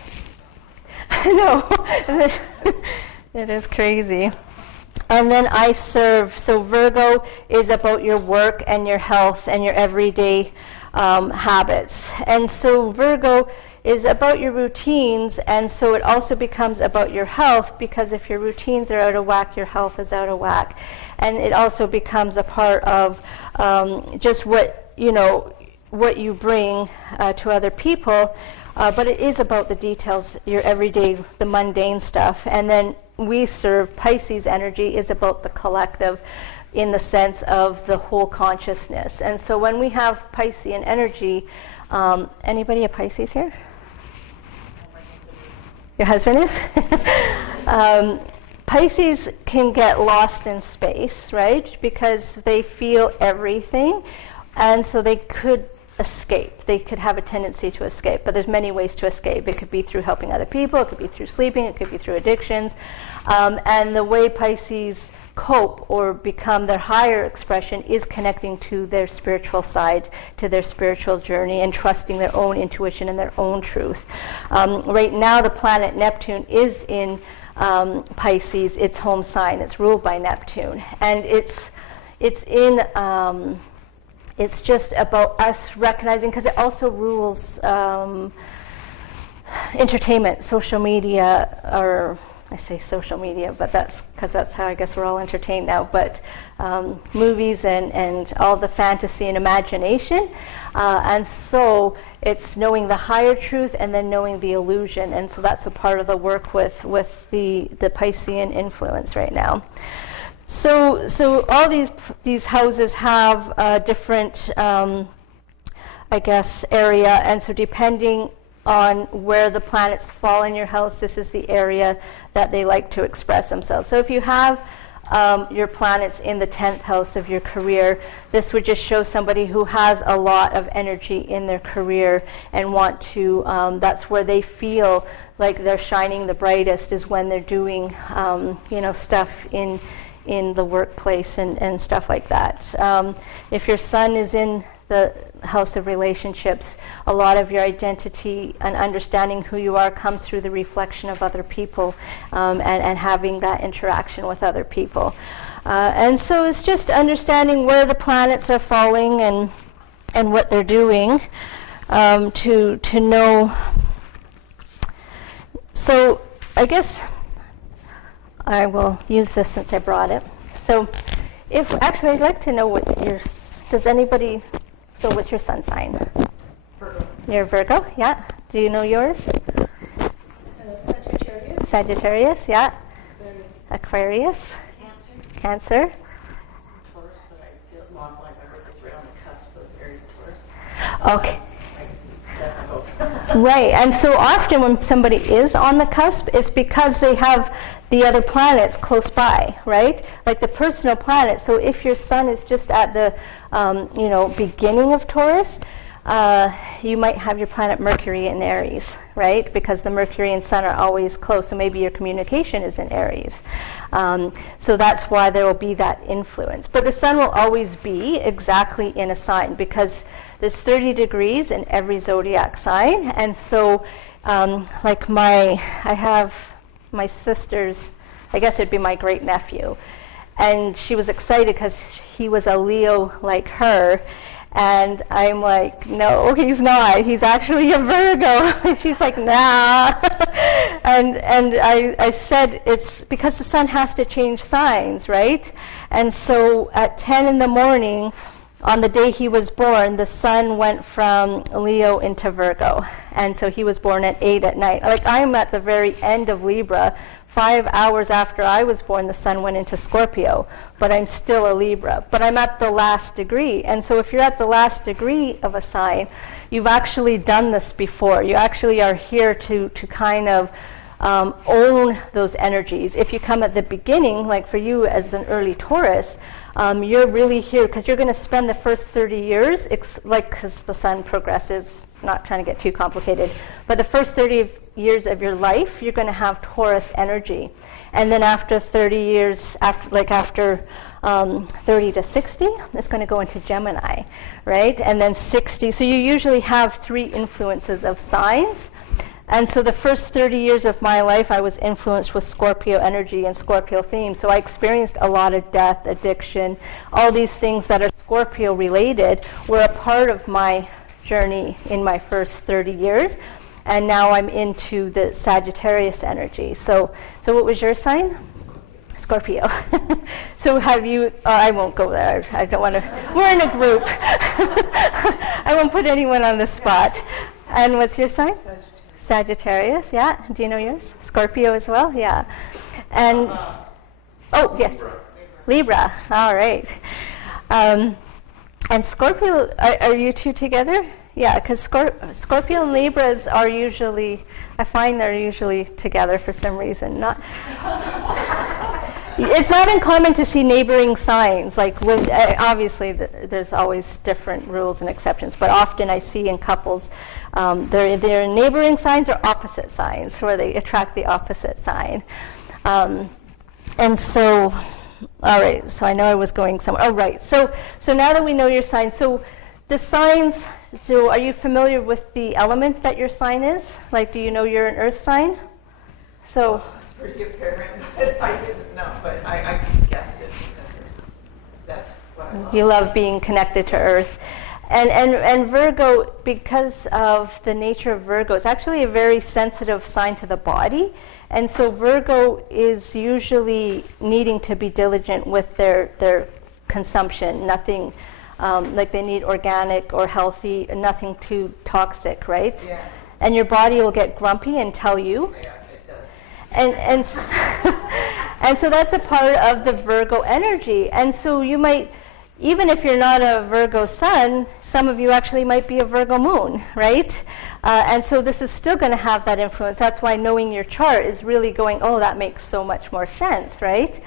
I know. It is crazy. And then I serve. So Virgo is about your work and your health and your everyday habits. And so Virgo is about your routines, and so it also becomes about your health, because if your routines are out of whack, your health is out of whack. And it also becomes a part of just what you bring to other people, but it is about the details, your everyday, the mundane stuff. And then we serve Pisces energy is about the collective, in the sense of the whole consciousness. And so when we have Piscean energy, anybody a Pisces here? Your husband is? Pisces can get lost in space, right? Because they feel everything, and so they could escape. They could have a tendency to escape, but there's many ways to escape. It could be through helping other people, it could be through sleeping, it could be through addictions. And the way Pisces cope or become their higher expression is connecting to their spiritual side, to their spiritual journey, and trusting their own intuition and their own truth. Right now, the planet Neptune is in Pisces, its home sign. It's ruled by Neptune, and it's just about us recognizing, because it also rules entertainment, social media, or I say social media, but that's because that's how I guess we're all entertained now, but movies and all the fantasy and imagination. And so it's knowing the higher truth and then knowing the illusion. And so that's a part of the work with the Piscean influence right now. So all these houses have a different, I guess, area. And so depending on where the planets fall in your house, this is the area that they like to express themselves. So if you have your planets in the 10th house of your career, this would just show somebody who has a lot of energy in their career and want to, that's where they feel like they're shining the brightest, is when they're doing stuff in the workplace and stuff like that. If your sun is in the house of relationships, a lot of your identity and understanding who you are comes through the reflection of other people, and having that interaction with other people. And so it's just understanding where the planets are falling and what they're doing, to know. So I guess I will use this since I brought it. So actually I'd like to know what's your sun sign? Virgo. You're Virgo, yeah. Do you know yours? Sagittarius. Sagittarius, yeah. Aquarius. Cancer. Taurus, but I feel long like my birthday's right on the cusp of Aries and Taurus. Okay. Both. Right, and so often when somebody is on the cusp, it's because they have the other planets close by, right? Like the personal planet. So if your sun is just at the beginning of Taurus, you might have your planet Mercury in Aries, right? Because the Mercury and Sun are always close, so maybe your communication is in Aries. So that's why there will be that influence. But the Sun will always be exactly in a sign, because there's 30 degrees in every zodiac sign. And so I have my sister's, I guess it'd be my great nephew, and she was excited because he was a Leo like her. And I'm like, no, he's not. He's actually a Virgo. And she's like, nah. and I said, it's because the sun has to change signs, right? And so at 10 in the morning, on the day he was born, the sun went from Leo into Virgo. And so he was born at 8 at night. Like, I'm at the very end of Libra. 5 hours after I was born, the sun went into Scorpio, but I'm still a Libra. But I'm at the last degree. And so if you're at the last degree of a sign, you've actually done this before. You actually are here to kind of own those energies. If you come at the beginning, like for you as an early Taurus, you're really here because you're going to spend the first 30 years, because the sun progresses, not trying to get too complicated, but the first 30 years of your life, you're going to have Taurus energy. And then after 30 years, after 30 to 60, it's going to go into Gemini, right? And then 60, so you usually have 3 influences of signs. And so the first 30 years of my life, I was influenced with Scorpio energy and Scorpio theme. So I experienced a lot of death, addiction, all these things that are Scorpio related were a part of my journey in my first 30 years. And now I'm into the Sagittarius energy. So what was your sign? Scorpio. So have you, I won't go there. I don't want to, we're in a group. I won't put anyone on the spot. And what's your sign? Sagittarius, yeah. Do you know yours? Scorpio as well, yeah. And, oh, yes. Libra, all right. And Scorpio, are you two together? Yeah, because Scorpio and Libras are usually, I find they're usually together for some reason. It's not uncommon to see neighboring signs. Like, obviously, there's always different rules and exceptions, but often I see in couples, they're neighboring signs or opposite signs, where they attract the opposite sign. And so, all right, so I know I was going somewhere. Oh, right. So now that we know your sign, so the signs, so are you familiar with the element that your sign is? Like, do you know you're an earth sign? So it's pretty apparent, but I didn't know, but I guessed it because that's what I love. You love being connected to earth. And Virgo, because of the nature of Virgo, it's actually a very sensitive sign to the body. And so Virgo is usually needing to be diligent with their consumption, nothing like they need organic or healthy, nothing too toxic, right? Yeah. And your body will get grumpy and tell you. Yeah, it does. And so that's a part of the Virgo energy. And so you might, even if you're not a Virgo sun, some of you actually might be a Virgo moon, right? And so this is still going to have that influence. That's why knowing your chart is really going, oh, that makes so much more sense, right?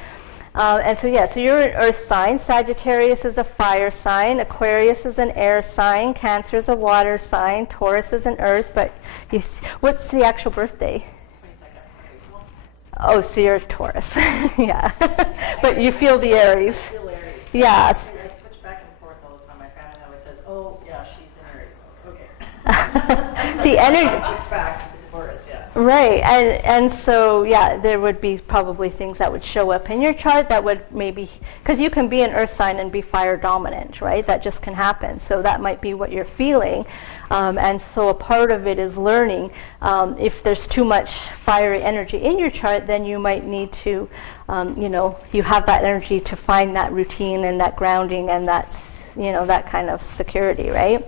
And so, yeah, so you're an earth sign. Sagittarius is a fire sign. Aquarius is an air sign. Cancer is a water sign. Taurus is an earth. But what's the actual birthday? 22nd. Oh, so you're a Taurus. Yeah. But you feel the Aries. Still Aries. Yes. I switch back and forth all the time. My family always says, oh, yeah, she's in Aries mode. Okay. See, energy. I switch back to Taurus, yeah. Right, and so, yeah, there would be probably things that would show up in your chart that would maybe, because you can be an earth sign and be fire dominant, right? That just can happen. So that might be what you're feeling. And so a part of it is learning. If there's too much fiery energy in your chart, then you might need to, you have that energy to find that routine and that grounding and that's, that kind of security, right?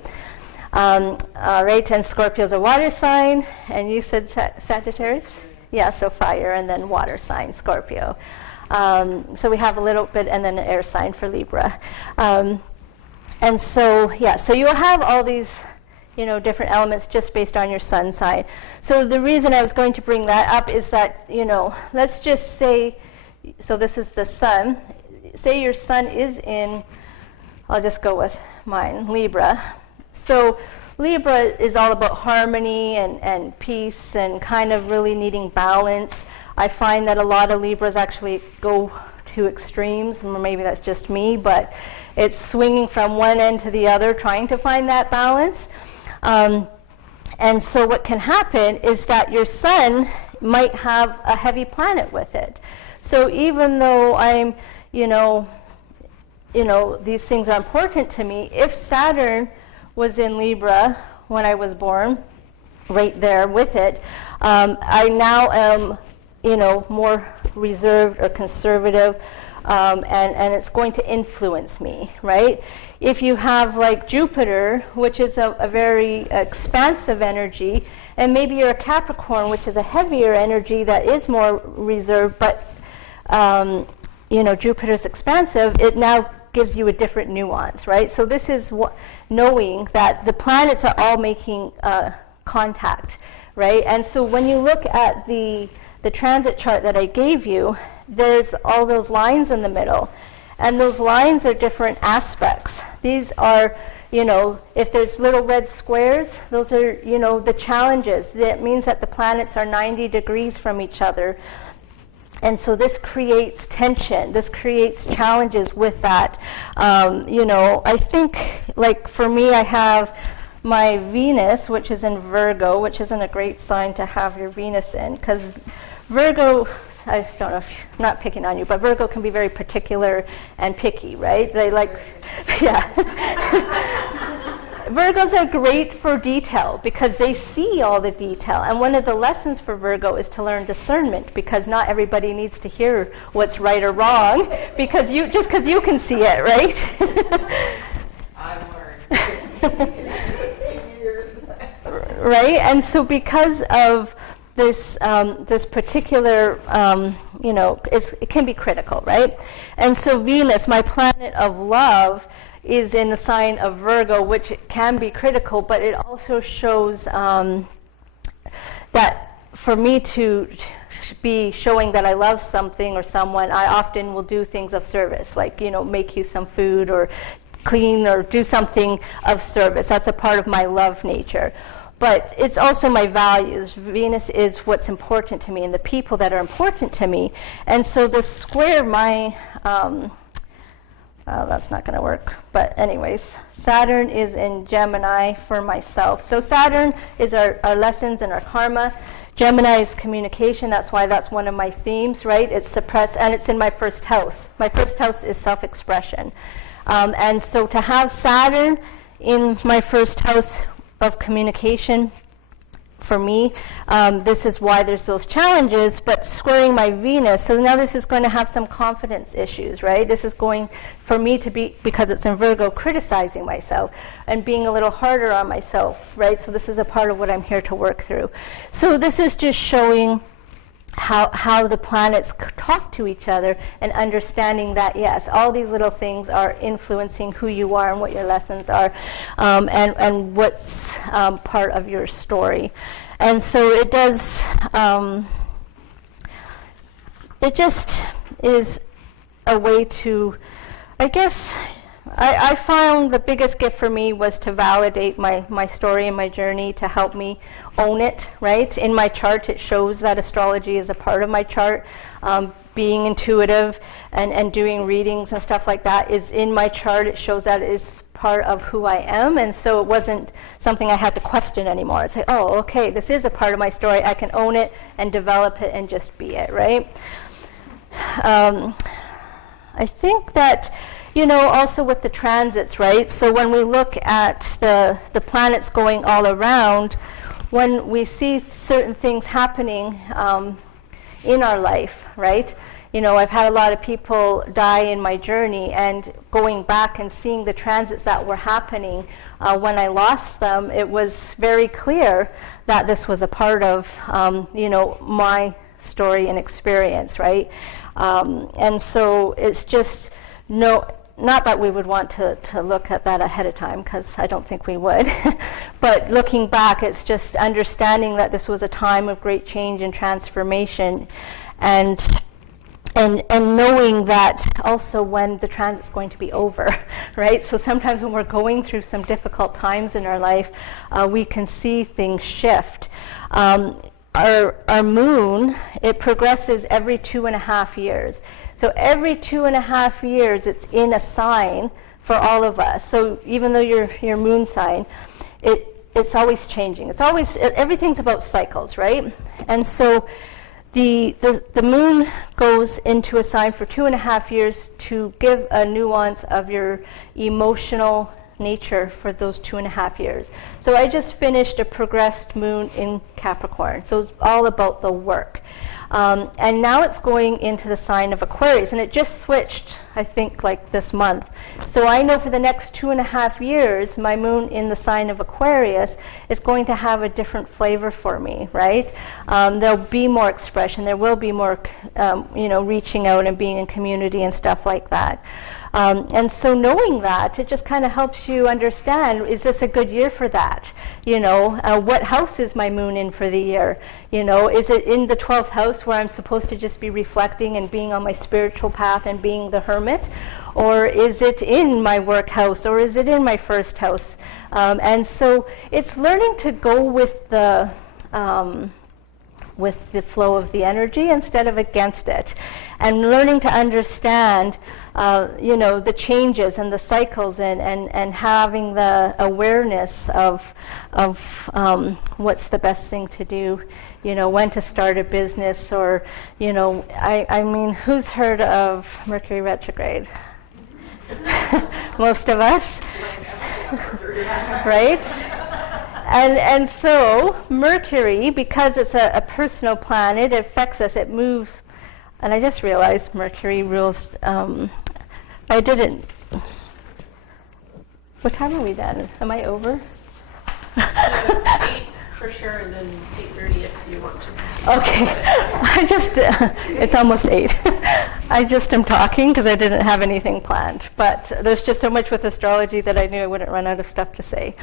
All right, and Scorpio's a water sign, and you said Sagittarius? Yeah, so fire, and then water sign, Scorpio. So we have a little bit, and then an air sign for Libra. And so, yeah, so you'll have all these, different elements just based on your sun sign. So the reason I was going to bring that up is that, let's just say, so this is the sun. Say your sun is in, I'll just go with mine, Libra. So Libra is all about harmony and peace and kind of really needing balance. I find that a lot of Libras actually go to extremes, or maybe that's just me, but it's swinging from one end to the other, trying to find that balance. And so what can happen is that your sun might have a heavy planet with it. So even though I'm, these things are important to me, if Saturn was in Libra when I was born, right there with it, I now am, more reserved or conservative, and it's going to influence me, right? If you have like Jupiter, which is a very expansive energy, and maybe you're a Capricorn, which is a heavier energy that is more reserved, but Jupiter's expansive, it now gives you a different nuance, right? So this is knowing that the planets are all making contact, right? And so when you look at the transit chart that I gave you, there's all those lines in the middle, and those lines are different aspects. These are, if there's little red squares, those are, the challenges. That means that the planets are 90 degrees from each other. And so this creates tension, this creates challenges with that. I think, like for me, I have my Venus, which is in Virgo, which isn't a great sign to have your Venus in, because Virgo, I don't know if, I'm not picking on you, but Virgo can be very particular and picky, right? They like, yeah. Virgos are great for detail because they see all the detail. And one of the lessons for Virgo is to learn discernment, because not everybody needs to hear what's right or wrong because because you can see it, right? I learned. Years. Right? And so because of this particular, it can be critical, right? And so Venus, my planet of love, is in the sign of Virgo, which can be critical, but it also shows that for me to be showing that I love something or someone, I often will do things of service, like, make you some food or clean or do something of service. That's a part of my love nature. But it's also my values. Venus is what's important to me and the people that are important to me. And so the square, that's not going to work. But anyways, Saturn is in Gemini for myself. So Saturn is our lessons and our karma. Gemini is communication. That's why that's one of my themes, right? It's suppressed, and it's in my first house. My first house is self-expression. And so to have Saturn in my first house of communication, for me, this is why there's those challenges, but squaring my Venus, so now this is going to have some confidence issues, right? This is going, for me to be, because it's in Virgo, criticizing myself and being a little harder on myself, right? So this is a part of what I'm here to work through. So this is just showing how the planets talk to each other and understanding that, yes, all these little things are influencing who you are and what your lessons are, and what's part of your story. And so it does, it just is a way to, I guess, I found the biggest gift for me was to validate my story and my journey, to help me own it, right? In my chart, it shows that astrology is a part of my chart. Being intuitive and doing readings and stuff like that is in my chart. It shows that it is part of who I am, and so it wasn't something I had to question anymore. It's like, oh, okay, this is a part of my story. I can own it and develop it and just be it, right? I think that, also with the transits, right? So when we look at the planets going all around, when we see certain things happening in our life, right? I've had a lot of people die in my journey, and going back and seeing the transits that were happening when I lost them, it was very clear that this was a part of, my story and experience, right? And so it's just not that we would want to look at that ahead of time, because I don't think we would. But looking back, it's just understanding that this was a time of great change and transformation, and knowing that also when the transit's going to be over, right? So sometimes when we're going through some difficult times in our life, we can see things shift. Our moon, it progresses every 2.5 years. So every 2.5 years, it's in a sign for all of us. So even though your moon sign, it's always changing. It's always, everything's about cycles, right? And so the moon goes into a sign for 2.5 years to give a nuance of your emotional nature for those 2.5 years. So I just finished a progressed moon in Capricorn. So it's all about the work. And now it's going into the sign of Aquarius, and it just switched, I think, like this month. So I know for the next 2.5 years, my moon in the sign of Aquarius is going to have a different flavor for me, right? There'll be more expression. There will be more, reaching out and being in community and stuff like that. And so knowing that, it just kind of helps you understand, is this a good year for that? What house is my moon in for the year? Is it in the 12th house where I'm supposed to just be reflecting and being on my spiritual path and being the hermit? Or is it in my work house? Or is it in my first house? And so it's learning to go with the with the flow of the energy instead of against it. And learning to understand, the changes and the cycles and having the awareness of what's the best thing to do, when to start a business, or, I mean, who's heard of Mercury retrograde? Most of us, right? And so Mercury, because it's a personal planet, it affects us, it moves. And I just realized Mercury rules, I didn't. What time are we then? Am I over? 8 for sure, and then 8:30 if you want to. Okay. It's almost 8. I just am talking because I didn't have anything planned. But there's just so much with astrology that I knew I wouldn't run out of stuff to say.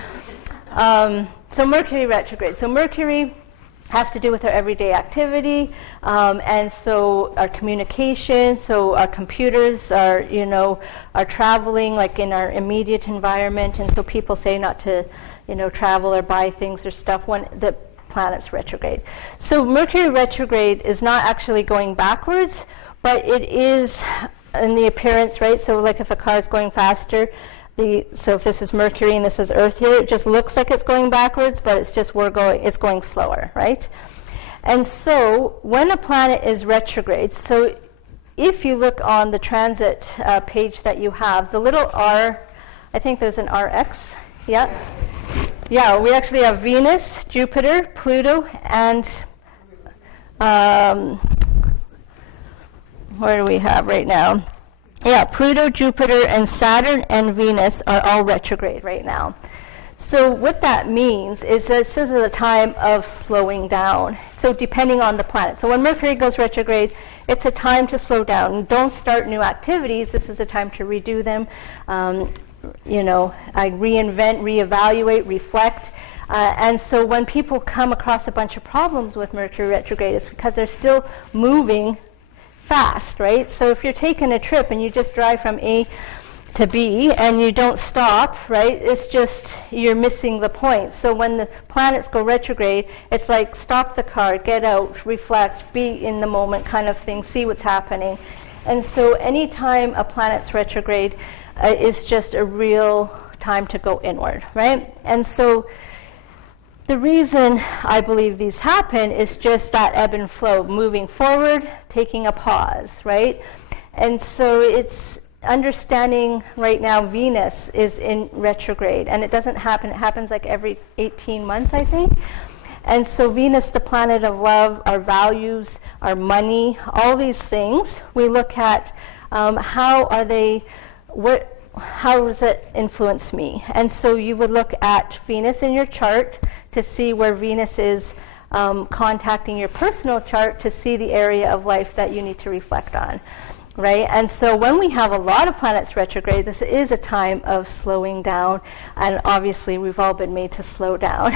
So Mercury retrograde. So Mercury has to do with our everyday activity, and so our communication, so our computers are traveling like in our immediate environment, and so people say not to, travel or buy things or stuff when the planet's retrograde. So Mercury retrograde is not actually going backwards, but it is in the appearance, right? So like if a car is going faster, so if this is Mercury and this is Earth here, it just looks like it's going backwards, but it's just it's going slower, right? And so when a planet is retrograde, so if you look on the transit page that you have, the little R, I think there's an RX, yeah? Yeah, we actually have Venus, Jupiter, Pluto, and where do we have right now? Yeah, Pluto, Jupiter, and Saturn and Venus are all retrograde right now. So what that means is this is a time of slowing down. So depending on the planet. So when Mercury goes retrograde, it's a time to slow down. Don't start new activities. This is a time to redo them. I reinvent, reevaluate, reflect. And so when people come across a bunch of problems with Mercury retrograde, it's because they're still moving fast, right? So if you're taking a trip and you just drive from A to B and you don't stop, right, it's just you're missing the point. So when the planets go retrograde, it's like stop the car, get out, reflect, be in the moment kind of thing, see what's happening. And so anytime a planet's retrograde is just a real time to go inward, right? And so the reason I believe these happen is just that ebb and flow, moving forward, taking a pause, right? And so it's understanding right now Venus is in retrograde, and it doesn't happen. It happens like every 18 months, I think. And so Venus, the planet of love, our values, our money, all these things, we look at how does it influence me? And so you would look at Venus in your chart to see where Venus is contacting your personal chart to see the area of life that you need to reflect on, right? And so when we have a lot of planets retrograde, this is a time of slowing down, and obviously we've all been made to slow down.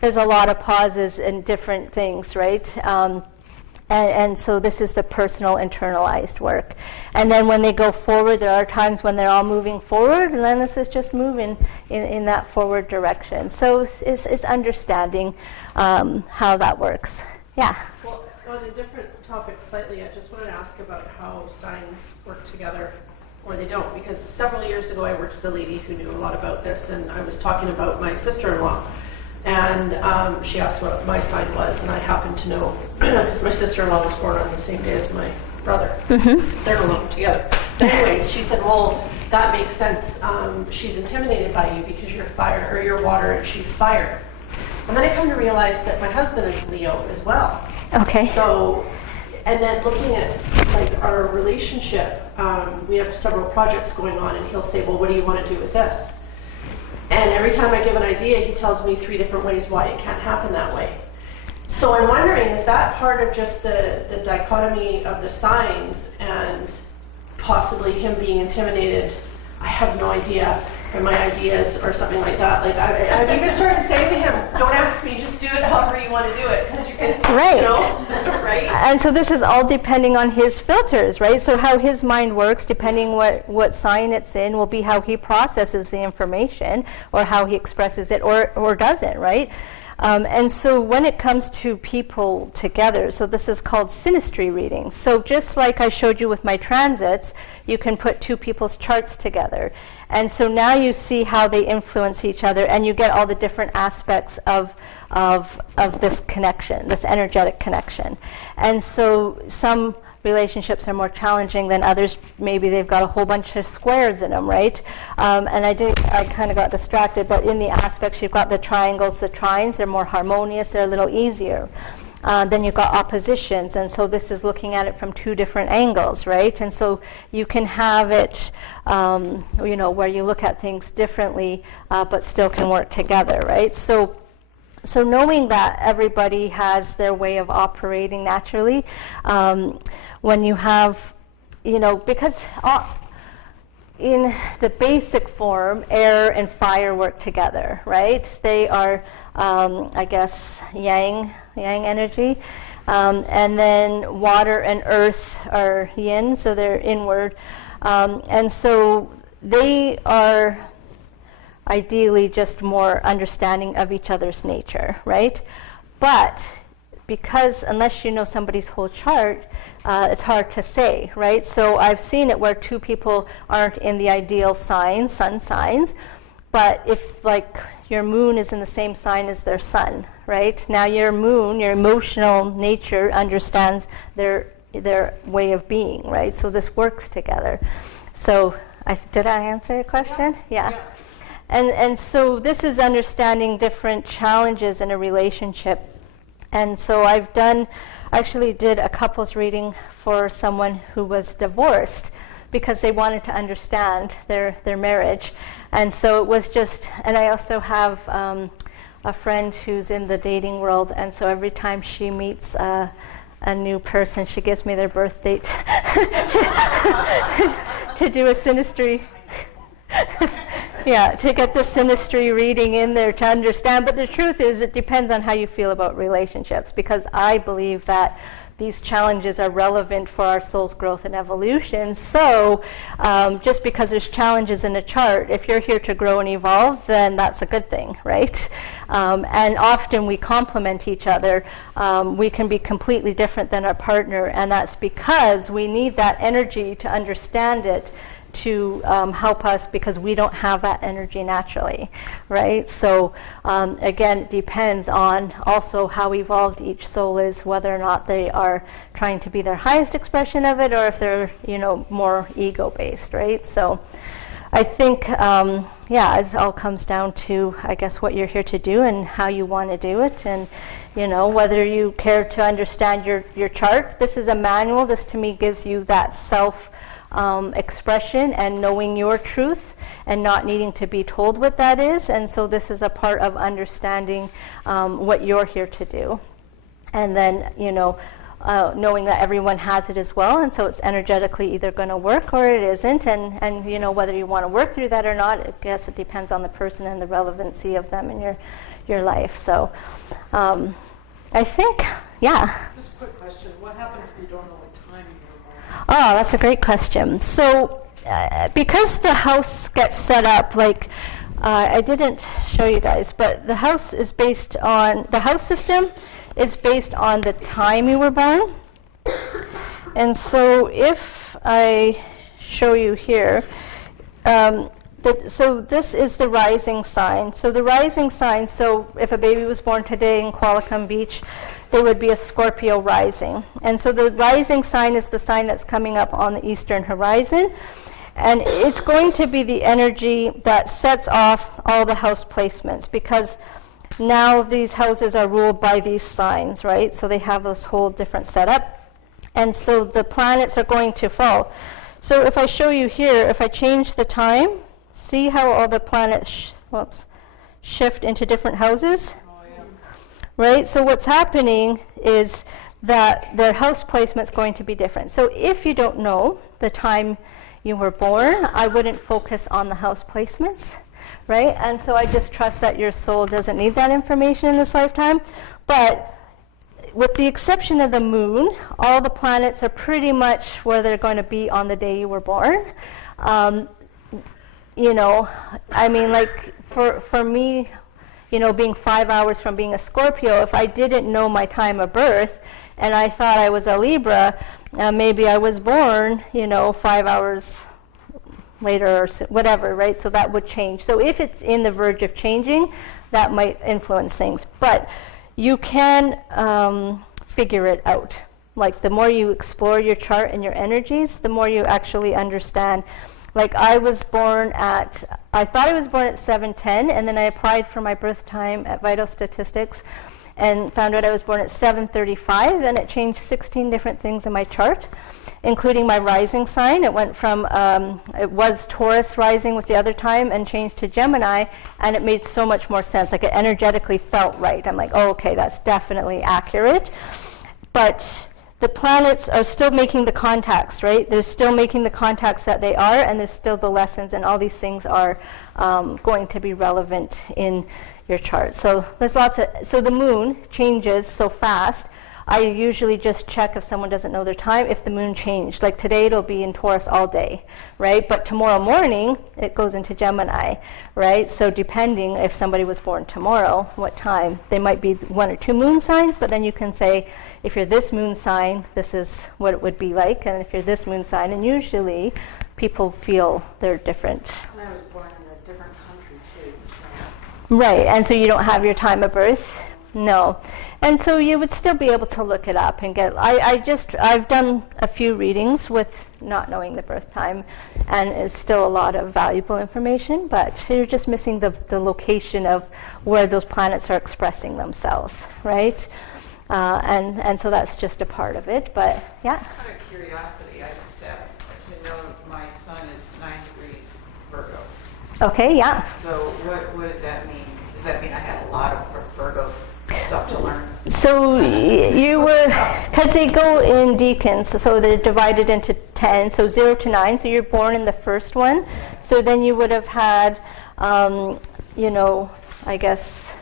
There's a lot of pauses and different things, right? And so this is the personal internalized work. And then when they go forward, there are times when they're all moving forward, and then this is just moving in that forward direction. So it's understanding how that works. Yeah? Well, on a different topic slightly, I just wanted to ask about how signs work together, or they don't. Because several years ago, I worked with a lady who knew a lot about this, and I was talking about my sister-in-law. And she asked what my sign was, and I happened to know because my sister-in-law was born on the same day as my brother. Mm-hmm. They're no longer together. But anyways, she said, well, that makes sense. She's intimidated by you because you're fire, or you're water, and she's fire. And then I come to realize that my husband is Leo as well. Okay. So, and then looking at like our relationship, we have several projects going on, and he'll say, well, what do you want to do with this? And every time I give an idea, he tells me 3 different ways why it can't happen that way. So I'm wondering, is that part of just the dichotomy of the signs and possibly him being intimidated? I have no idea. Or my ideas or something like that. Like I've even started saying to him, don't ask me, just do it however you want to do it. Because you can, right. Right? And so this is all depending on his filters, right? So how his mind works, depending what sign it's in, will be how he processes the information or how he expresses it or doesn't, right? And so when it comes to people together, so this is called synastry reading. So just like I showed you with my transits, you can put two people's charts together. And so now you see how they influence each other, and you get all the different aspects of this connection, this energetic connection. And so some relationships are more challenging than others. Maybe they've got a whole bunch of squares in them, right? And I kind of got distracted, but in the aspects, you've got the triangles, the trines, they're more harmonious, they're a little easier. Then you've got oppositions, and so this is looking at it from two different angles, right? And so you can have it, where you look at things differently, but still can work together, right? So knowing that everybody has their way of operating naturally, when you have, because in the basic form, air and fire work together, right? They are, yang energy. And then water and earth are yin, so they're inward. And so they are ideally just more understanding of each other's nature, right? But because unless you know somebody's whole chart, it's hard to say, right? So I've seen it where two people aren't in the ideal signs, sun signs, but if like your moon is in the same sign as their sun, right? Now your moon, your emotional nature understands their way of being, right? So this works together. So did I answer your question? Yeah. And so this is understanding different challenges in a relationship. And so actually did a couples reading for someone who was divorced because they wanted to understand their marriage. And so it was just, and I also have a friend who's in the dating world, and so every time she meets a new person, she gives me their birth date to do a synastry. Yeah, to get the synastry reading in there to understand. But the truth is, it depends on how you feel about relationships, because I believe that these challenges are relevant for our soul's growth and evolution. So just because there's challenges in a chart, if you're here to grow and evolve, then that's a good thing, right? And often we complement each other. We can be completely different than our partner, and that's because we need that energy to understand it, to help us, because we don't have that energy naturally, right? So again, it depends on also how evolved each soul is, whether or not they are trying to be their highest expression of it, or if they're more ego-based, right? So I think it all comes down to, I guess, what you're here to do and how you want to do it, and whether you care to understand your chart. This is a manual. This to me gives you that self expression and knowing your truth and not needing to be told what that is. And so this is a part of understanding what you're here to do. And then, knowing that everyone has it as well. And so it's energetically either going to work or it isn't. And whether you want to work through that or not, I guess it depends on the person and the relevancy of them in your life. So I think, yeah. Just a quick question. What happens if you don't know what timing you're born? Oh, that's a great question. So because the house gets set up, I didn't show you guys, but the house system is based on the time you were born. And so if I show you here, so this is the rising sign. So the rising sign, so if a baby was born today in Qualicum Beach, they would be a Scorpio rising. And so the rising sign is the sign that's coming up on the eastern horizon. And it's going to be the energy that sets off all the house placements, because now these houses are ruled by these signs, right? So they have this whole different setup. And so the planets are going to fall. So if I show you here, if I change the time, see how all the planets shift into different houses? Right? So what's happening is that their house placement's going to be different. So if you don't know the time you were born, I wouldn't focus on the house placements, right? And so I just trust that your soul doesn't need that information in this lifetime. But with the exception of the moon, all the planets are pretty much where they're going to be on the day you were born. For me, being 5 hours from being a Scorpio, if I didn't know my time of birth and I thought I was a Libra, maybe I was born, 5 hours later or whatever, right? So that would change. So if it's in the verge of changing, that might influence things. But you can figure it out. Like the more you explore your chart and your energies, the more you actually understand. Like I thought I was born at 7:10, and then I applied for my birth time at Vital Statistics and found out I was born at 7:35, and it changed 16 different things in my chart, including my rising sign. It went from, it was Taurus rising with the other time and changed to Gemini, and it made so much more sense. Like it energetically felt right. I'm like, oh, okay, that's definitely accurate. But the planets are still making the contacts, right? They're still making the contacts that they are, and there's still the lessons, and all these things are going to be relevant in your chart. So there's so the moon changes so fast. I usually just check if someone doesn't know their time, if the moon changed. Like today it'll be in Taurus all day, right? But tomorrow morning it goes into Gemini, right? So depending if somebody was born tomorrow, what time, they might be 1 or 2 moon signs, but then you can say, if you're this moon sign, this is what it would be like, and if you're this moon sign, and usually people feel they're different. And I was born in a different country too, so. Right, and so you don't have your time of birth? No. And so you would still be able to look it up and get, I've done a few readings with not knowing the birth time, and it's still a lot of valuable information, but you're just missing the location of where those planets are expressing themselves, right? And so that's just a part of it, but yeah. Out of curiosity, I just have to know my sun is 9 degrees Virgo. Okay, yeah. So what does that mean? Does that mean I have a lot of Virgo stuff to learn? So you were, because they go in decans, so they're divided into 10, so 0 to 9, so you're born in the first one. So then you would have had, I guess,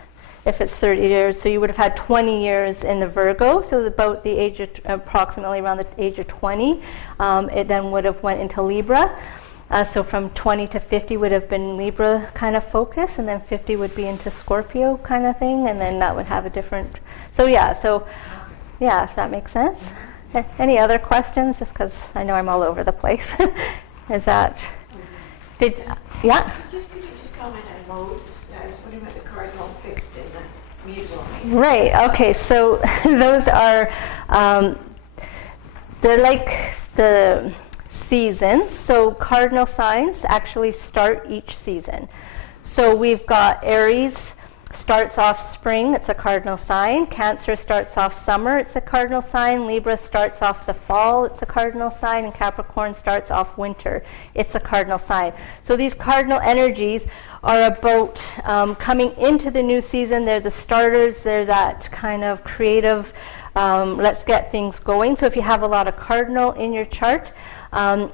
if it's 30 years, so you would have had 20 years in the Virgo, so about the age of, approximately around the age of 20. It then would have went into Libra. So from 20 to 50 would have been Libra kind of focus, and then 50 would be into Scorpio kind of thing, and then that would have a different, if that makes sense. Any other questions? Just because I know I'm all over the place. Is that, Could you just comment on modes? I was wondering about the cardinal fixed and the mutable. right, okay, so those are, they're like the seasons. So cardinal signs actually start each season. So we've got Aries starts off spring, it's a cardinal sign. Cancer starts off summer, it's a cardinal sign. Libra starts off the fall, it's a cardinal sign. And Capricorn starts off winter, it's a cardinal sign. So these cardinal energies are about coming into the new season. They're the starters, they're that kind of creative, let's get things going. So if you have a lot of cardinal in your chart,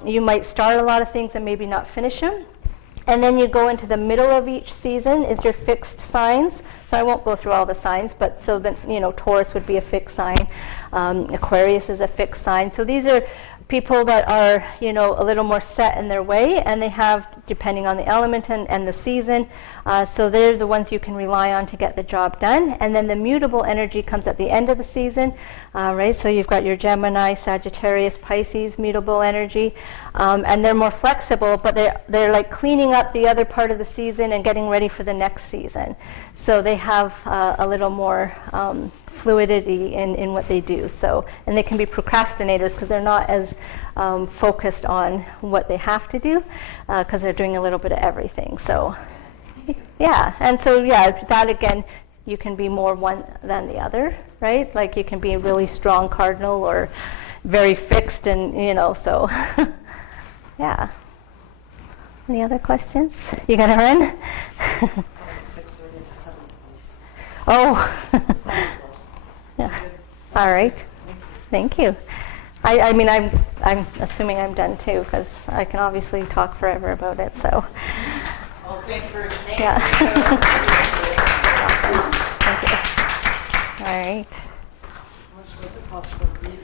you might start a lot of things and maybe not finish them. And then you go into the middle of each season is your fixed signs. So I won't go through all the signs, but so that, Taurus would be a fixed sign. Aquarius is a fixed sign. So these are people that are, a little more set in their way, and they have, depending on the element and the season, so they're the ones you can rely on to get the job done. And then the mutable energy comes at the end of the season, right? So you've got your Gemini, Sagittarius, Pisces, mutable energy, and they're more flexible, but they're like cleaning up the other part of the season and getting ready for the next season. So they have a little more fluidity in what they do. So, and they can be procrastinators because they're not as focused on what they have to do because they're doing a little bit of everything. So, yeah. And so, that again, you can be more one than the other, right? Like you can be a really strong cardinal or very fixed and, so, yeah. Any other questions? You gonna run? 6:30 to 7. Oh. Yeah. All right. Thank you. I mean, I'm assuming I'm done too, because I can obviously talk forever about it. So. Well, thank you very much. Yeah. Awesome. Thank you. All right. How much does it cost for a reading?